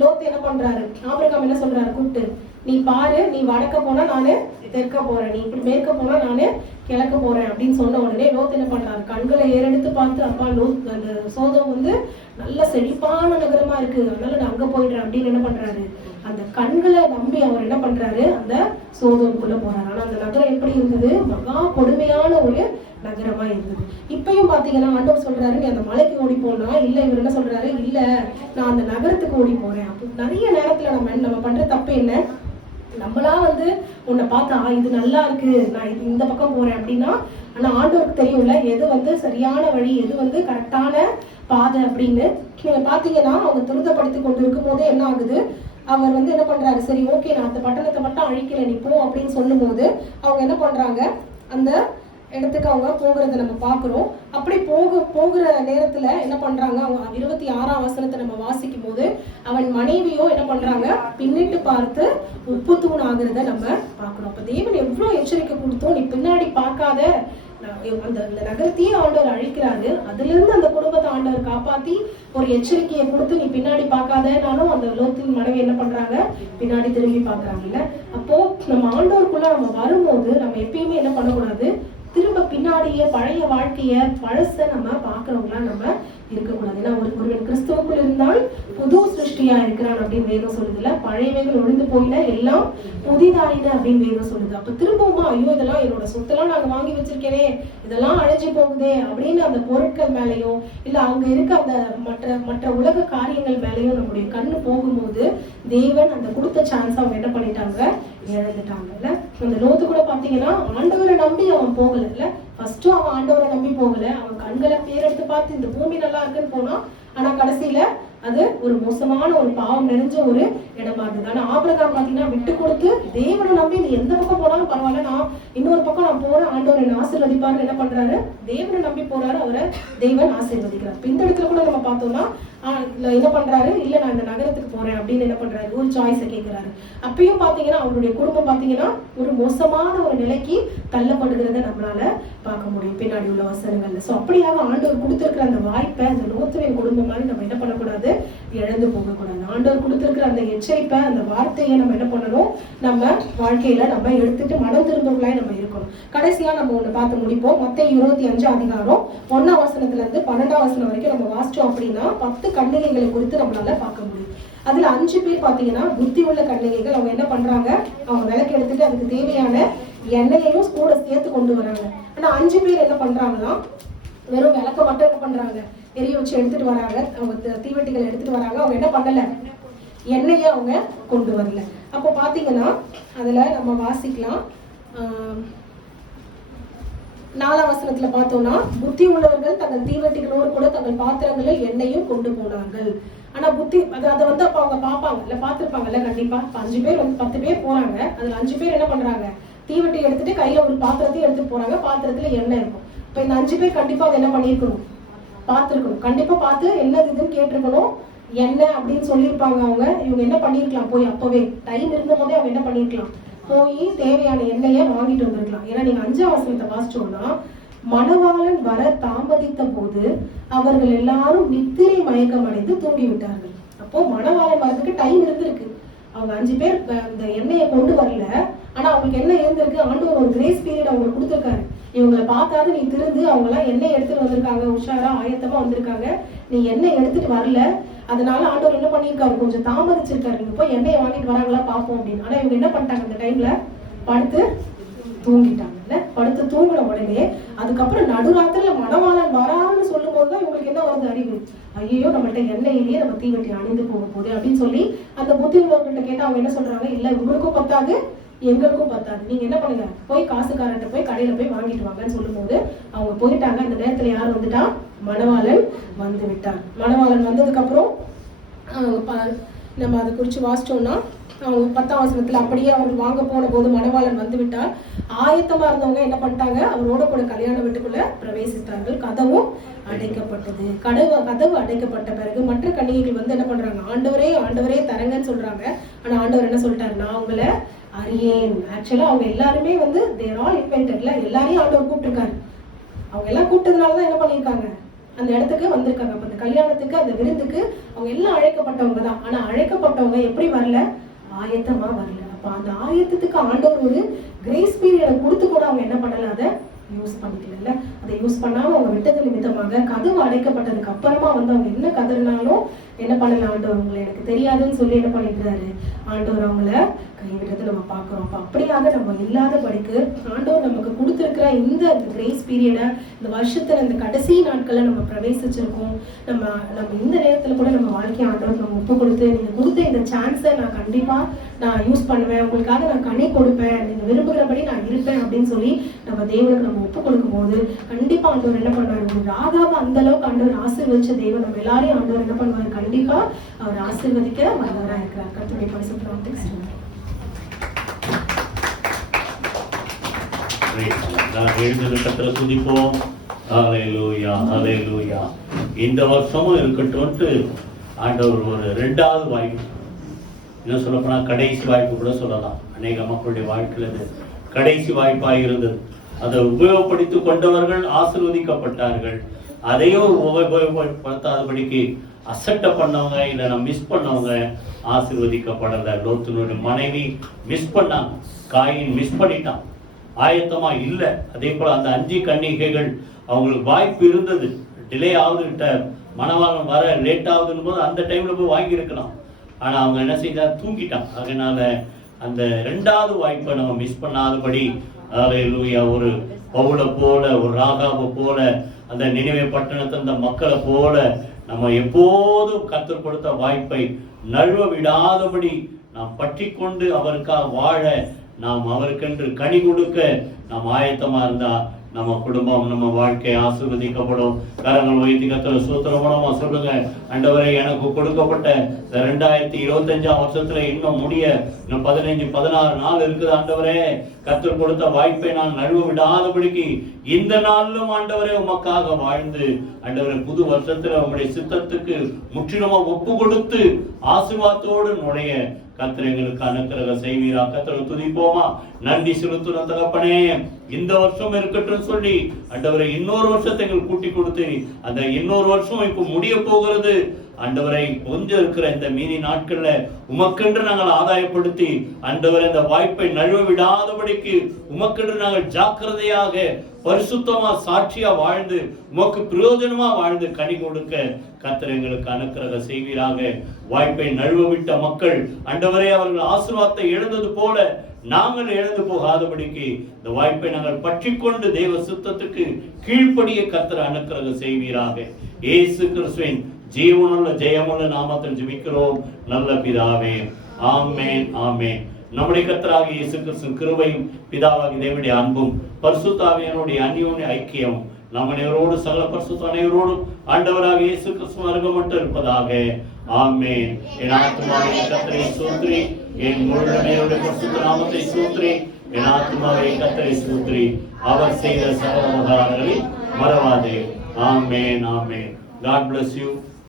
லோத்து என்ன பண்றாரு, ஆபிரகாம் என்ன சொல்றாரு, கூப்பிட்டு நீ பாரு, நீ வடக்க போனா நானு தெற்க போறேன், நீ இப்படி மேற்க போனா நானு கிழக்க போறேன் அப்படின்னு சொன்ன உடனே லோத்து என்ன பண்றாரு, கண்களை ஏறெடுத்து பார்த்து, அப்பா லோத் அந்த சோதம் வந்து நல்ல செழிப்பான நகரமா இருக்கு, அதனால நான் அங்க போயிடுறேன் அப்படின்னு என்ன பண்றாரு, அந்த கண்களை நம்பி அவர் என்ன பண்றாரு, அந்த சோதோமுக்குள்ள போறாரு. ஆனா அந்த நகரம் எப்படி இருந்தது, மகா கொடுமையான ஒரு நகரமா இருந்தது. இப்பயும் பாத்தீங்கன்னா ஆண்டவர் சொல்றாரு, நீ அந்த மலைக்கு ஓடி போனா, இல்ல இவர் என்ன சொல்றாரு, இல்ல நான் அந்த நகரத்துக்கு ஓடி போறேன். அப்போ நிறைய நேரத்துல நம்ம பண்ற தப்பு என்ன, நம்மளா வந்து உன்னை பார்த்தா இது நல்லா இருக்கு, நான் இந்த பக்கம் போறேன் அப்படின்னா, ஆனா ஆண்டவருக்கு தெரியும்ல எது வந்து சரியான வழி, எது வந்து கரெக்டான பாதை அப்படின்னு. நீங்க பாத்தீங்கன்னா அவங்க துரிதப்படுத்தி கொண்டு இருக்கும் போதே என்ன ஆகுது, அவர் வந்து என்ன பண்றாரு, சரி ஓகே நான் அந்த பட்டணத்தை மட்டும் அழிக்கல நீ போ அப்படின்னு சொல்லும் போது அவங்க என்ன பண்றாங்க, அந்த இடத்துக்கு அவங்க போகிறத நம்ம பார்க்குறோம். அப்படி போகிற நேரத்துல என்ன பண்றாங்க, அவங்க 26ஆம் வசனத்தை நம்ம வாசிக்கும் போது அவன் மனைவியோ என்ன பண்றாங்க, பின்னிட்டு பார்த்து உப்பு தூண் ஆகுறத நம்ம பார்க்கிறோம். அப்ப தேவன் எவ்வளவு எச்சரிக்கை கொடுத்தோம், நீ பின்னாடி பார்க்காத, அந்த நகரத்தையே ஆண்டவர் அழிக்கிறாரு. அதுல இருந்து அந்த குடும்பத்தை ஆண்டவர் காப்பாத்தி ஒரு எச்சரிக்கையை கொடுத்து நீ பின்னாடி பார்க்காதனாலும் அந்த லோத்தின் மனைவி என்ன பண்றாங்க, பின்னாடி திரும்பி பாக்குறாங்கல்ல. அப்போ நம்ம ஆண்டவருக்குள்ள நம்ம வரும்போது நம்ம எப்பயுமே என்ன பண்ணக்கூடாது, திரும்ப பின்னாடியே பழைய வாழ்க்கைய பழச நம்ம பாக்குறவங்களா நம்ம இருக்கக்கூடாது. ஏன்னா ஒருவன் கிறிஸ்துவுக்குள் இருந்தால் புது சிருஷ்டியா இருக்கிறான் அப்படின்னு வேதம் சொல்லுதுல. பழையவைகள் ஒழிந்து போயின, எல்லாம் புதிதாயின அப்படின்னு வேதம் சொல்லுது. அப்ப திரும்பவுமா ஐயோ இதெல்லாம் என்னோட சொத்தெல்லாம் நாங்க வாங்கி வச்சிருக்கேனே, இதெல்லாம் அழைச்சி போகுதே அப்படின்னு அந்த பொருட்கள் மேலேயோ இல்ல அங்க இருக்க அந்த மற்ற உலக காரியங்கள் மேலேயும் நம்முடைய கண்ணு போகும்போது தேவன் அந்த கொடுத்த சான்ஸ் அவங்க என்ன பண்ணிட்டாங்க, இழந்துட்டாங்கல்ல. அந்த லோத்து கூட பாத்தீங்கன்னா ஆண்டவரை நம்பி அவன் போகல. ஃபர்ஸ்ட் அவன் ஆண்டவரை நம்பி போகல, அவன் கண்களை பேரெடுத்து பார்த்து இந்த பூமி நல்லா இருக்குன்னு போனான். ஆனா கடைசியில அது ஒரு மோசமான ஒரு பாவம் நிறைஞ்ச ஒரு இடமா இருந்தது. ஆனா ஆபிரகாம் பாத்தீங்கன்னா விட்டு கொடுத்து தேவனை நம்பி நீ எந்த பக்கம் போனாலும் பரவாயில்ல, நான் இன்னொரு பக்கம் நான் போறேன், ஆண்டவர் என்ன ஆசீர்வதிப்பாரு என்ன பண்றாரு, தேவனை நம்பி போறாரு, அவரை தேவன் ஆசீர்வதிக்கிறார். இந்த இடத்துல கூட நம்ம பார்த்தோம்னா என்ன பண்றாரு, இல்ல நான் இந்த நகரத்துக்கு போறேன் அப்படின்னு என்ன பண்றாரு, ஒரு சாய்ஸை கேட்கிறாரு. அப்பயும் பாத்தீங்கன்னா அவருடைய குடும்பம் பாத்தீங்கன்னா ஒரு மோசமான ஒரு நிலைக்கு தள்ளப்படுகிறத நம்மளால பார்க்க முடியும் பின்னாடி உள்ள வசனங்கள்ல. சோ அப்படியாக ஆண்டவர் கொடுத்திருக்கிற அந்த வாய்ப்பை அந்த லோத்துவின் குடும்பம் மாதிரி நம்ம என்ன பண்ணக்கூடாது, இழந்து போகக்கூடாது. ஆண்டவர் கொடுத்திருக்கிற அந்த எச்சரிப்பை அந்த வார்த்தையை நம்ம என்ன பண்ணணும், நம்ம வாழ்க்கையில நம்ம எடுத்துட்டு மனம் திரும்புகளாய் நம்ம இருக்கணும். கடைசியா நம்ம ஒண்ணு பார்த்து முடிப்போம். மத்தேயு 25 அதிகாரம் 1ஆம் வசனத்துல இருந்து 12ஆம் வசனம் வரைக்கும் நம்ம வாசிச்சோம் அப்படின்னா 10 கன்னிகைகளை குறித்து நம்மளால பார்க்க முடியும். அதுல 5 பேர் பாத்தீங்கன்னா புத்தி உள்ள கன்னிகைகள். அவங்க என்ன பண்றாங்க, அவங்க விளக்கு எடுத்துட்டு அதுக்கு தேவையான எண்ணெயையும் கூட சேர்த்து கொண்டு வராங்க. ஆனா 5 பேர் என்ன பண்றாங்கன்னா வெறும் விளக்க மட்டும் என்ன பண்றாங்க, எரிய வச்சு எடுத்துட்டு வராங்க. அவங்க தீவெட்டிகள் எடுத்துட்டு வராங்க. அவங்க என்ன பண்ணல, எண்ணெயை அவங்க கொண்டு வரல. அப்போ பாத்தீங்கன்னா அதுல நம்ம வாசிக்கலாம். 4ஆம் வசனத்துல பார்த்தோம்னா புத்தி உள்ளவர்கள் தங்கள் தீவெட்டிகளோடு கூட தங்கள் பாத்திரங்களில் எண்ணெயும் கொண்டு போனார்கள். ஆனா புத்தி அதை அப்ப அவங்க பார்ப்பாங்க இல்ல, பார்த்திருப்பாங்கல்ல கண்டிப்பா. 5 பேர் 10 பேர் போறாங்க. அதுல 5 பேர் என்ன பண்றாங்க, தீவெட்டி எடுத்துட்டு கையில ஒரு பாத்திரத்தையும் எடுத்துட்டு போறாங்க. பாத்திரத்துல எண்ணெய் இருக்கும். இப்ப இந்த 5 பேர் கண்டிப்பா அதை என்ன பண்ணிருக்கணும், பார்த்திருக்கணும். கண்டிப்பா பார்த்து என்னது இதுன்னு கேட்டிருக்கணும். என்ன அப்படின்னு சொல்லியிருப்பாங்க அவங்க. இவங்க என்ன பண்ணிருக்கலாம், போய் அப்பவே டைம் இருந்த போதே அவங்க என்ன பண்ணிருக்கலாம், போய் தேவையான எண்ணெயை வாங்கிட்டு வந்திருக்கலாம். ஏன்னா நீங்க 5ஆம் வசனத்தை வாசிச்சோம்னா மணவாளன் வர தாமதித்த போது அவர்கள் எல்லாரும் நித்திரை மயக்கம் அடைந்து தூங்கி விட்டார்கள். அப்போ மணவாளன் வரதுக்கு டைம் இருந்திருக்கு. அவங்க 5 பேர் இந்த எண்ணெயை கொண்டு வரல. ஆனா அவங்களுக்கு என்ன இருந்திருக்கு, ஆண்டவர் ஒரு கிரேஸ் பீரியட் அவங்களுக்கு கொடுத்துருக்காரு. இவங்களை பார்த்தாது நீ திருந்து, அவங்க எல்லாம் எண்ணெய் எடுத்துட்டு வந்திருக்காங்க, உஷாரா ஆயத்தமா வந்திருக்காங்க, நீ எண்ணெய் எடுத்துட்டு வரல, அதனால ஆண்டவர் என்ன பண்ணிருக்காரு, கொஞ்சம் தாமதிச்சிருக்காரு, நீங்க போய் எண்ணெயை வாங்கிட்டு வராங்களா பாப்போம் அப்படின்னு. ஆனா இவங்க என்ன பண்ணிட்டாங்க, அந்த டைம்ல படுத்து தூங்கிட்டாங்க. படுத்து தூங்கின உடனே அதுக்கப்புறம் நடுராத்திரில மணவாளன் வரான்னு சொல்லும் போதுதான் இவங்களுக்கு என்ன வருது அறிவு, ஐயோ நம்மள்ட்ட எண்ணெயிலேயே நம்ம தீவெட்டி அணிந்து போக போகுது அப்படின்னு சொல்லி அந்த புத்தி உள்ளவர்கள்ட்ட கேட்டா அவங்க என்ன சொல்றாங்க, இல்ல உங்களுக்கும் பத்தாது எங்களுக்கும் பத்தாது, நீங்க என்ன பண்ணுங்க, போய் காசுக்காரர்கிட்ட போய் கடையில போய் வாங்கிட்டு வாங்கன்னு சொல்லும் போது அவங்க போயிட்டாங்க. அந்த நேரத்துல யார் வந்துட்டா, மணவாளன் வந்து விட்டார். மணவாளன் வந்ததுக்கு அப்புறம் நம்ம அதை குறிச்சு வாசிச்சோம்னா 10ஆம் வசனத்துல அப்படியே அவர் வாங்க போன போது மணவாளன் வந்து விட்டார். ஆயத்தமா இருந்தவங்க என்ன பண்ணிட்டாங்க, அவரோட கூட கல்யாண வீட்டுக்குள்ள பிரவேசித்தார்கள். கதவும் அடைக்கப்பட்டது. கதவு அடைக்கப்பட்ட பிறகு மற்ற கன்னிகைகள் வந்து என்ன பண்றாங்க, ஆண்டவரே ஆண்டவரே தரங்கன்னு சொல்றாங்க. ஆனா ஆண்டவர் என்ன சொல்லிட்டாரு, நான் உங்களை அறியேன். ஆக்சுவலா அவங்க எல்லாருமே வந்து தேர் ஆல் இன்வைட்டட்ல, எல்லாரையும் ஆண்டவர் கூப்பிட்டுருக்காரு. அவங்க எல்லாம் கூப்பிட்டதுனாலதான் என்ன பண்ணிருக்காங்க, அந்த இடத்துக்கு வந்திருக்காங்க. அப்ப அந்த கல்யாணத்துக்கு அந்த விருந்துக்கு அவங்க எல்லாம் அழைக்கப்பட்டவங்க தான். ஆனா அழைக்கப்பட்டவங்க எப்படி வரல, ஆயத்தமா வரல. அப்ப அந்த ஆயத்தத்துக்கு ஆண்டவர் ஒரு கிரேஸ் பீரியட் கொடுத்து கூட அவங்க என்ன பண்ணல, அதை யூஸ் பண்ணிக்கல. அதை யூஸ் பண்ணாம அவங்க விட்டது நிமித்தமாக கதவு அடைக்கப்பட்டதுக்கு அப்புறமா வந்து அவங்க என்ன கதறினாலும் என்ன பண்ணல, ஆண்டவர் உங்களை எனக்கு தெரியாதுன்னு சொல்லி என்ன பண்ணிடுறாரு, ஆண்டவர் அவங்கள கைவிடுறது நம்ம பாக்குறோம். அப்ப அப்படியாக நம்ம இல்லாதபடிக்கு ஆண்டவர் நமக்கு கொடுத்திருக்கிற இந்த கிரேஸ் பீரியட இந்த வருஷத்துல இந்த கடைசி நாட்கள்ல நம்ம பிரவேசிச்சிருக்கோம். நம்ம இந்த நேரத்துல கூட நம்ம வாழ்க்கையை ஆண்டவர் நம்ம ஒப்பு கொடுத்து, நீங்க கொடுத்த இந்த சான்ஸை நான் கண்டிப்பா நான் யூஸ் பண்ணுவேன், உங்களுக்காக நான் கனி கொடுப்பேன், நீங்க விரும்புகிறபடி நான் இருப்பேன் அப்படின்னு சொல்லி நம்ம தேவனுக்கு நம்ம ஒப்பு கொடுக்கும் போது கண்டிப்பா ஆண்டவர் என்ன பண்ணாரு, ராகாவ அந்த அளவுக்கு ஆண்டவர் ஆசீர்வதிச்ச தேவன் நம்ம எல்லாரையும் ஆண்டவர் என்ன பண்ணுவாரு, கண்டிப்பா அவர் ஆசீர்வதிக்க வல்லவரா இருக்கிறார். கர்த்தருடைய பரிசுத்த நாமத்துக்கு ஸ்தோத்திரம். கர்த்தரை துதிப்போம். ஹல்லேலூயா ஹல்லேலூயா. இந்த வருஷமும் இருக்கட்டும்ட்டு ஆண்டவர் ஒரு 2வது வாய்ப்பு, என்ன சொல்லப்போனா கடைசி வாய்ப்பு கூட சொல்லலாம். அநேக மக்களுடைய வாழ்க்கையில் கடைசி வாய்ப்பாக இருந்தது. அதை உபயோகப்படுத்திக் கொண்டவர்கள் ஆசீர்வதிக்கப்பட்டார்கள். அதையும் உபயோகப்படுத்தாதபடிக்கு அசட்டை பண்ணவங்க, இல்லை நான் மிஸ் பண்ணவங்க ஆசீர்வதிக்கப்படலை. லோத்தினுடைய மனைவி மிஸ் பண்ணாங்க, காயின் மிஸ் பண்ணிட்டான், ஆயத்தமா இல்லை. அதே போல அந்த 5 கன்னிகைகள் அவங்களுக்கு வாய்ப்பு இருந்தது, டிலே ஆகுதுகிட்ட மணவாளன் வர லேட் ஆகுதுன்னு போது அந்த டைம்ல போய் வாங்கியிருக்கலாம். ஆனா அவங்க என்ன செய்தா, தூங்கிட்டாங்க. அதனால அந்த 2வது வாய்ப்பை நம்ம மிஸ் பண்ணாதபடி அல்லேலூயா ஒரு பவுலை போல, ஒரு ராகாவை போல, அந்த நினைவே பட்டணத்தை அந்த மக்களை போல நம்ம எப்போதும் கர்த்தர் கொடுத்த வாய்ப்பை நழுவ விடாதபடி நாம் பற்றி கொண்டு அவருக்காக வாழ, நாம் அவருக்கென்று கனி கொடுக்க நாம் ஆயத்தமா இருந்தா நம்ம குடும்பம், நம்ம வாழ்க்கை ஆசீர்வதிக்கப்படும். கரங்கள் உயர்த்தி கர்த்தரை ஸ்தோத்திரம் மூலமா சொல்லுங்க, ஆண்டவரே எனக்கு கொடுக்கப்பட்ட 2025ஆம் வருஷத்துல இன்னும் முடிய இன்னும் 15-16 நாள் இருக்குது. ஆண்டவரே கர்த்தர் கொடுத்த வாய்ப்பை நான் நழுவ விடாதபடிக்கு இந்த நாளிலும் ஆண்டவரே உமக்காக வாழ்ந்து, ஆண்டவரே புது வருஷத்துல உங்களுடைய சித்தத்துக்கு முற்றிலுமா ஒப்பு கொடுத்து ஆசீர்வாதத்தோடு நுழைய கர்த்தர் எங்களுக்கு அனுக்கிரக செய்வீரா. கர்த்தரை துதிப்போமா. நன்றி செலுத்துற தகப்பனே, இந்த வருஷம் இருக்கட்டும் சொல்லி ஆண்டவரை இன்னொரு வருஷத்தை எங்களுக்கு கூட்டி கொடுத்து, அந்த இன்னொரு வருஷம் இப்ப முடிய போகிறது ஆண்டவரை. கொஞ்சம் இருக்கிற இந்த மீதி நாட்கள்ல உமக்கென்று நாங்கள் ஆதாயப்படுத்தி ஆண்டவரை இந்த வாய்ப்பை நழுவ விடாதபடிக்கு உமக்கென்று நாங்கள் ஜாக்கிரதையாக பரிசுத்தமா சாட்சியா வாழ்ந்து உமக்கு பிரயோஜனமா வாழ்ந்து கனி கொடுக்க கர்த்தர் எங்களுக்கு அனுக்கிரக செய்வீராக. வாய்ப்பை நழுவ விட்ட மக்கள் ஆண்டவரே அவர்கள் ஆசீர்வாதத்தை இழந்தது போல நாங்கள் இழந்து போகாதபடிக்கு இந்த வாய்ப்பை நாங்கள் பற்றி கொண்டு தேவ சித்தத்துக்கு கீழ்ப்படிய கர்த்தர் அனுக்கிரக செய்வீராக. இயேசு கிறிஸ்துவின் ஜீவனுள்ள ஜெயமுள்ள நாமத்தில் ஜெபிக்கிறோம் நல்ல பிதாவே, ஆமென் ஆமென். நம்முடைய கர்த்தராகிய இயேசு கிறிஸ்துவின் கிருபையும் பிதாவாகிய தேவனுடைய அன்பும் பரிசுத்த ஆவியானவருடைய அந்யோன்ய ஐக்கியம் நம் அனைவரோடு சகல பரிசுத்த அனைவரோடும் ஆண்டவராகிய இயேசு கிறிஸ்து அருகமட்டு இருப்பதாக. ஆமென். என் ஆத்துமாவே கர்த்தரை ஸ்தோத்திரி, என் முழுமையோட பரிசுத்த நாமத்தை ஸ்தோத்திரி. என் ஆத்துமாவே கர்த்தரை ஸ்தோத்திரி, அவர் செய்த சகல உபகாரங்களை மறவாதே. ஆமென் ஆமென். God bless you.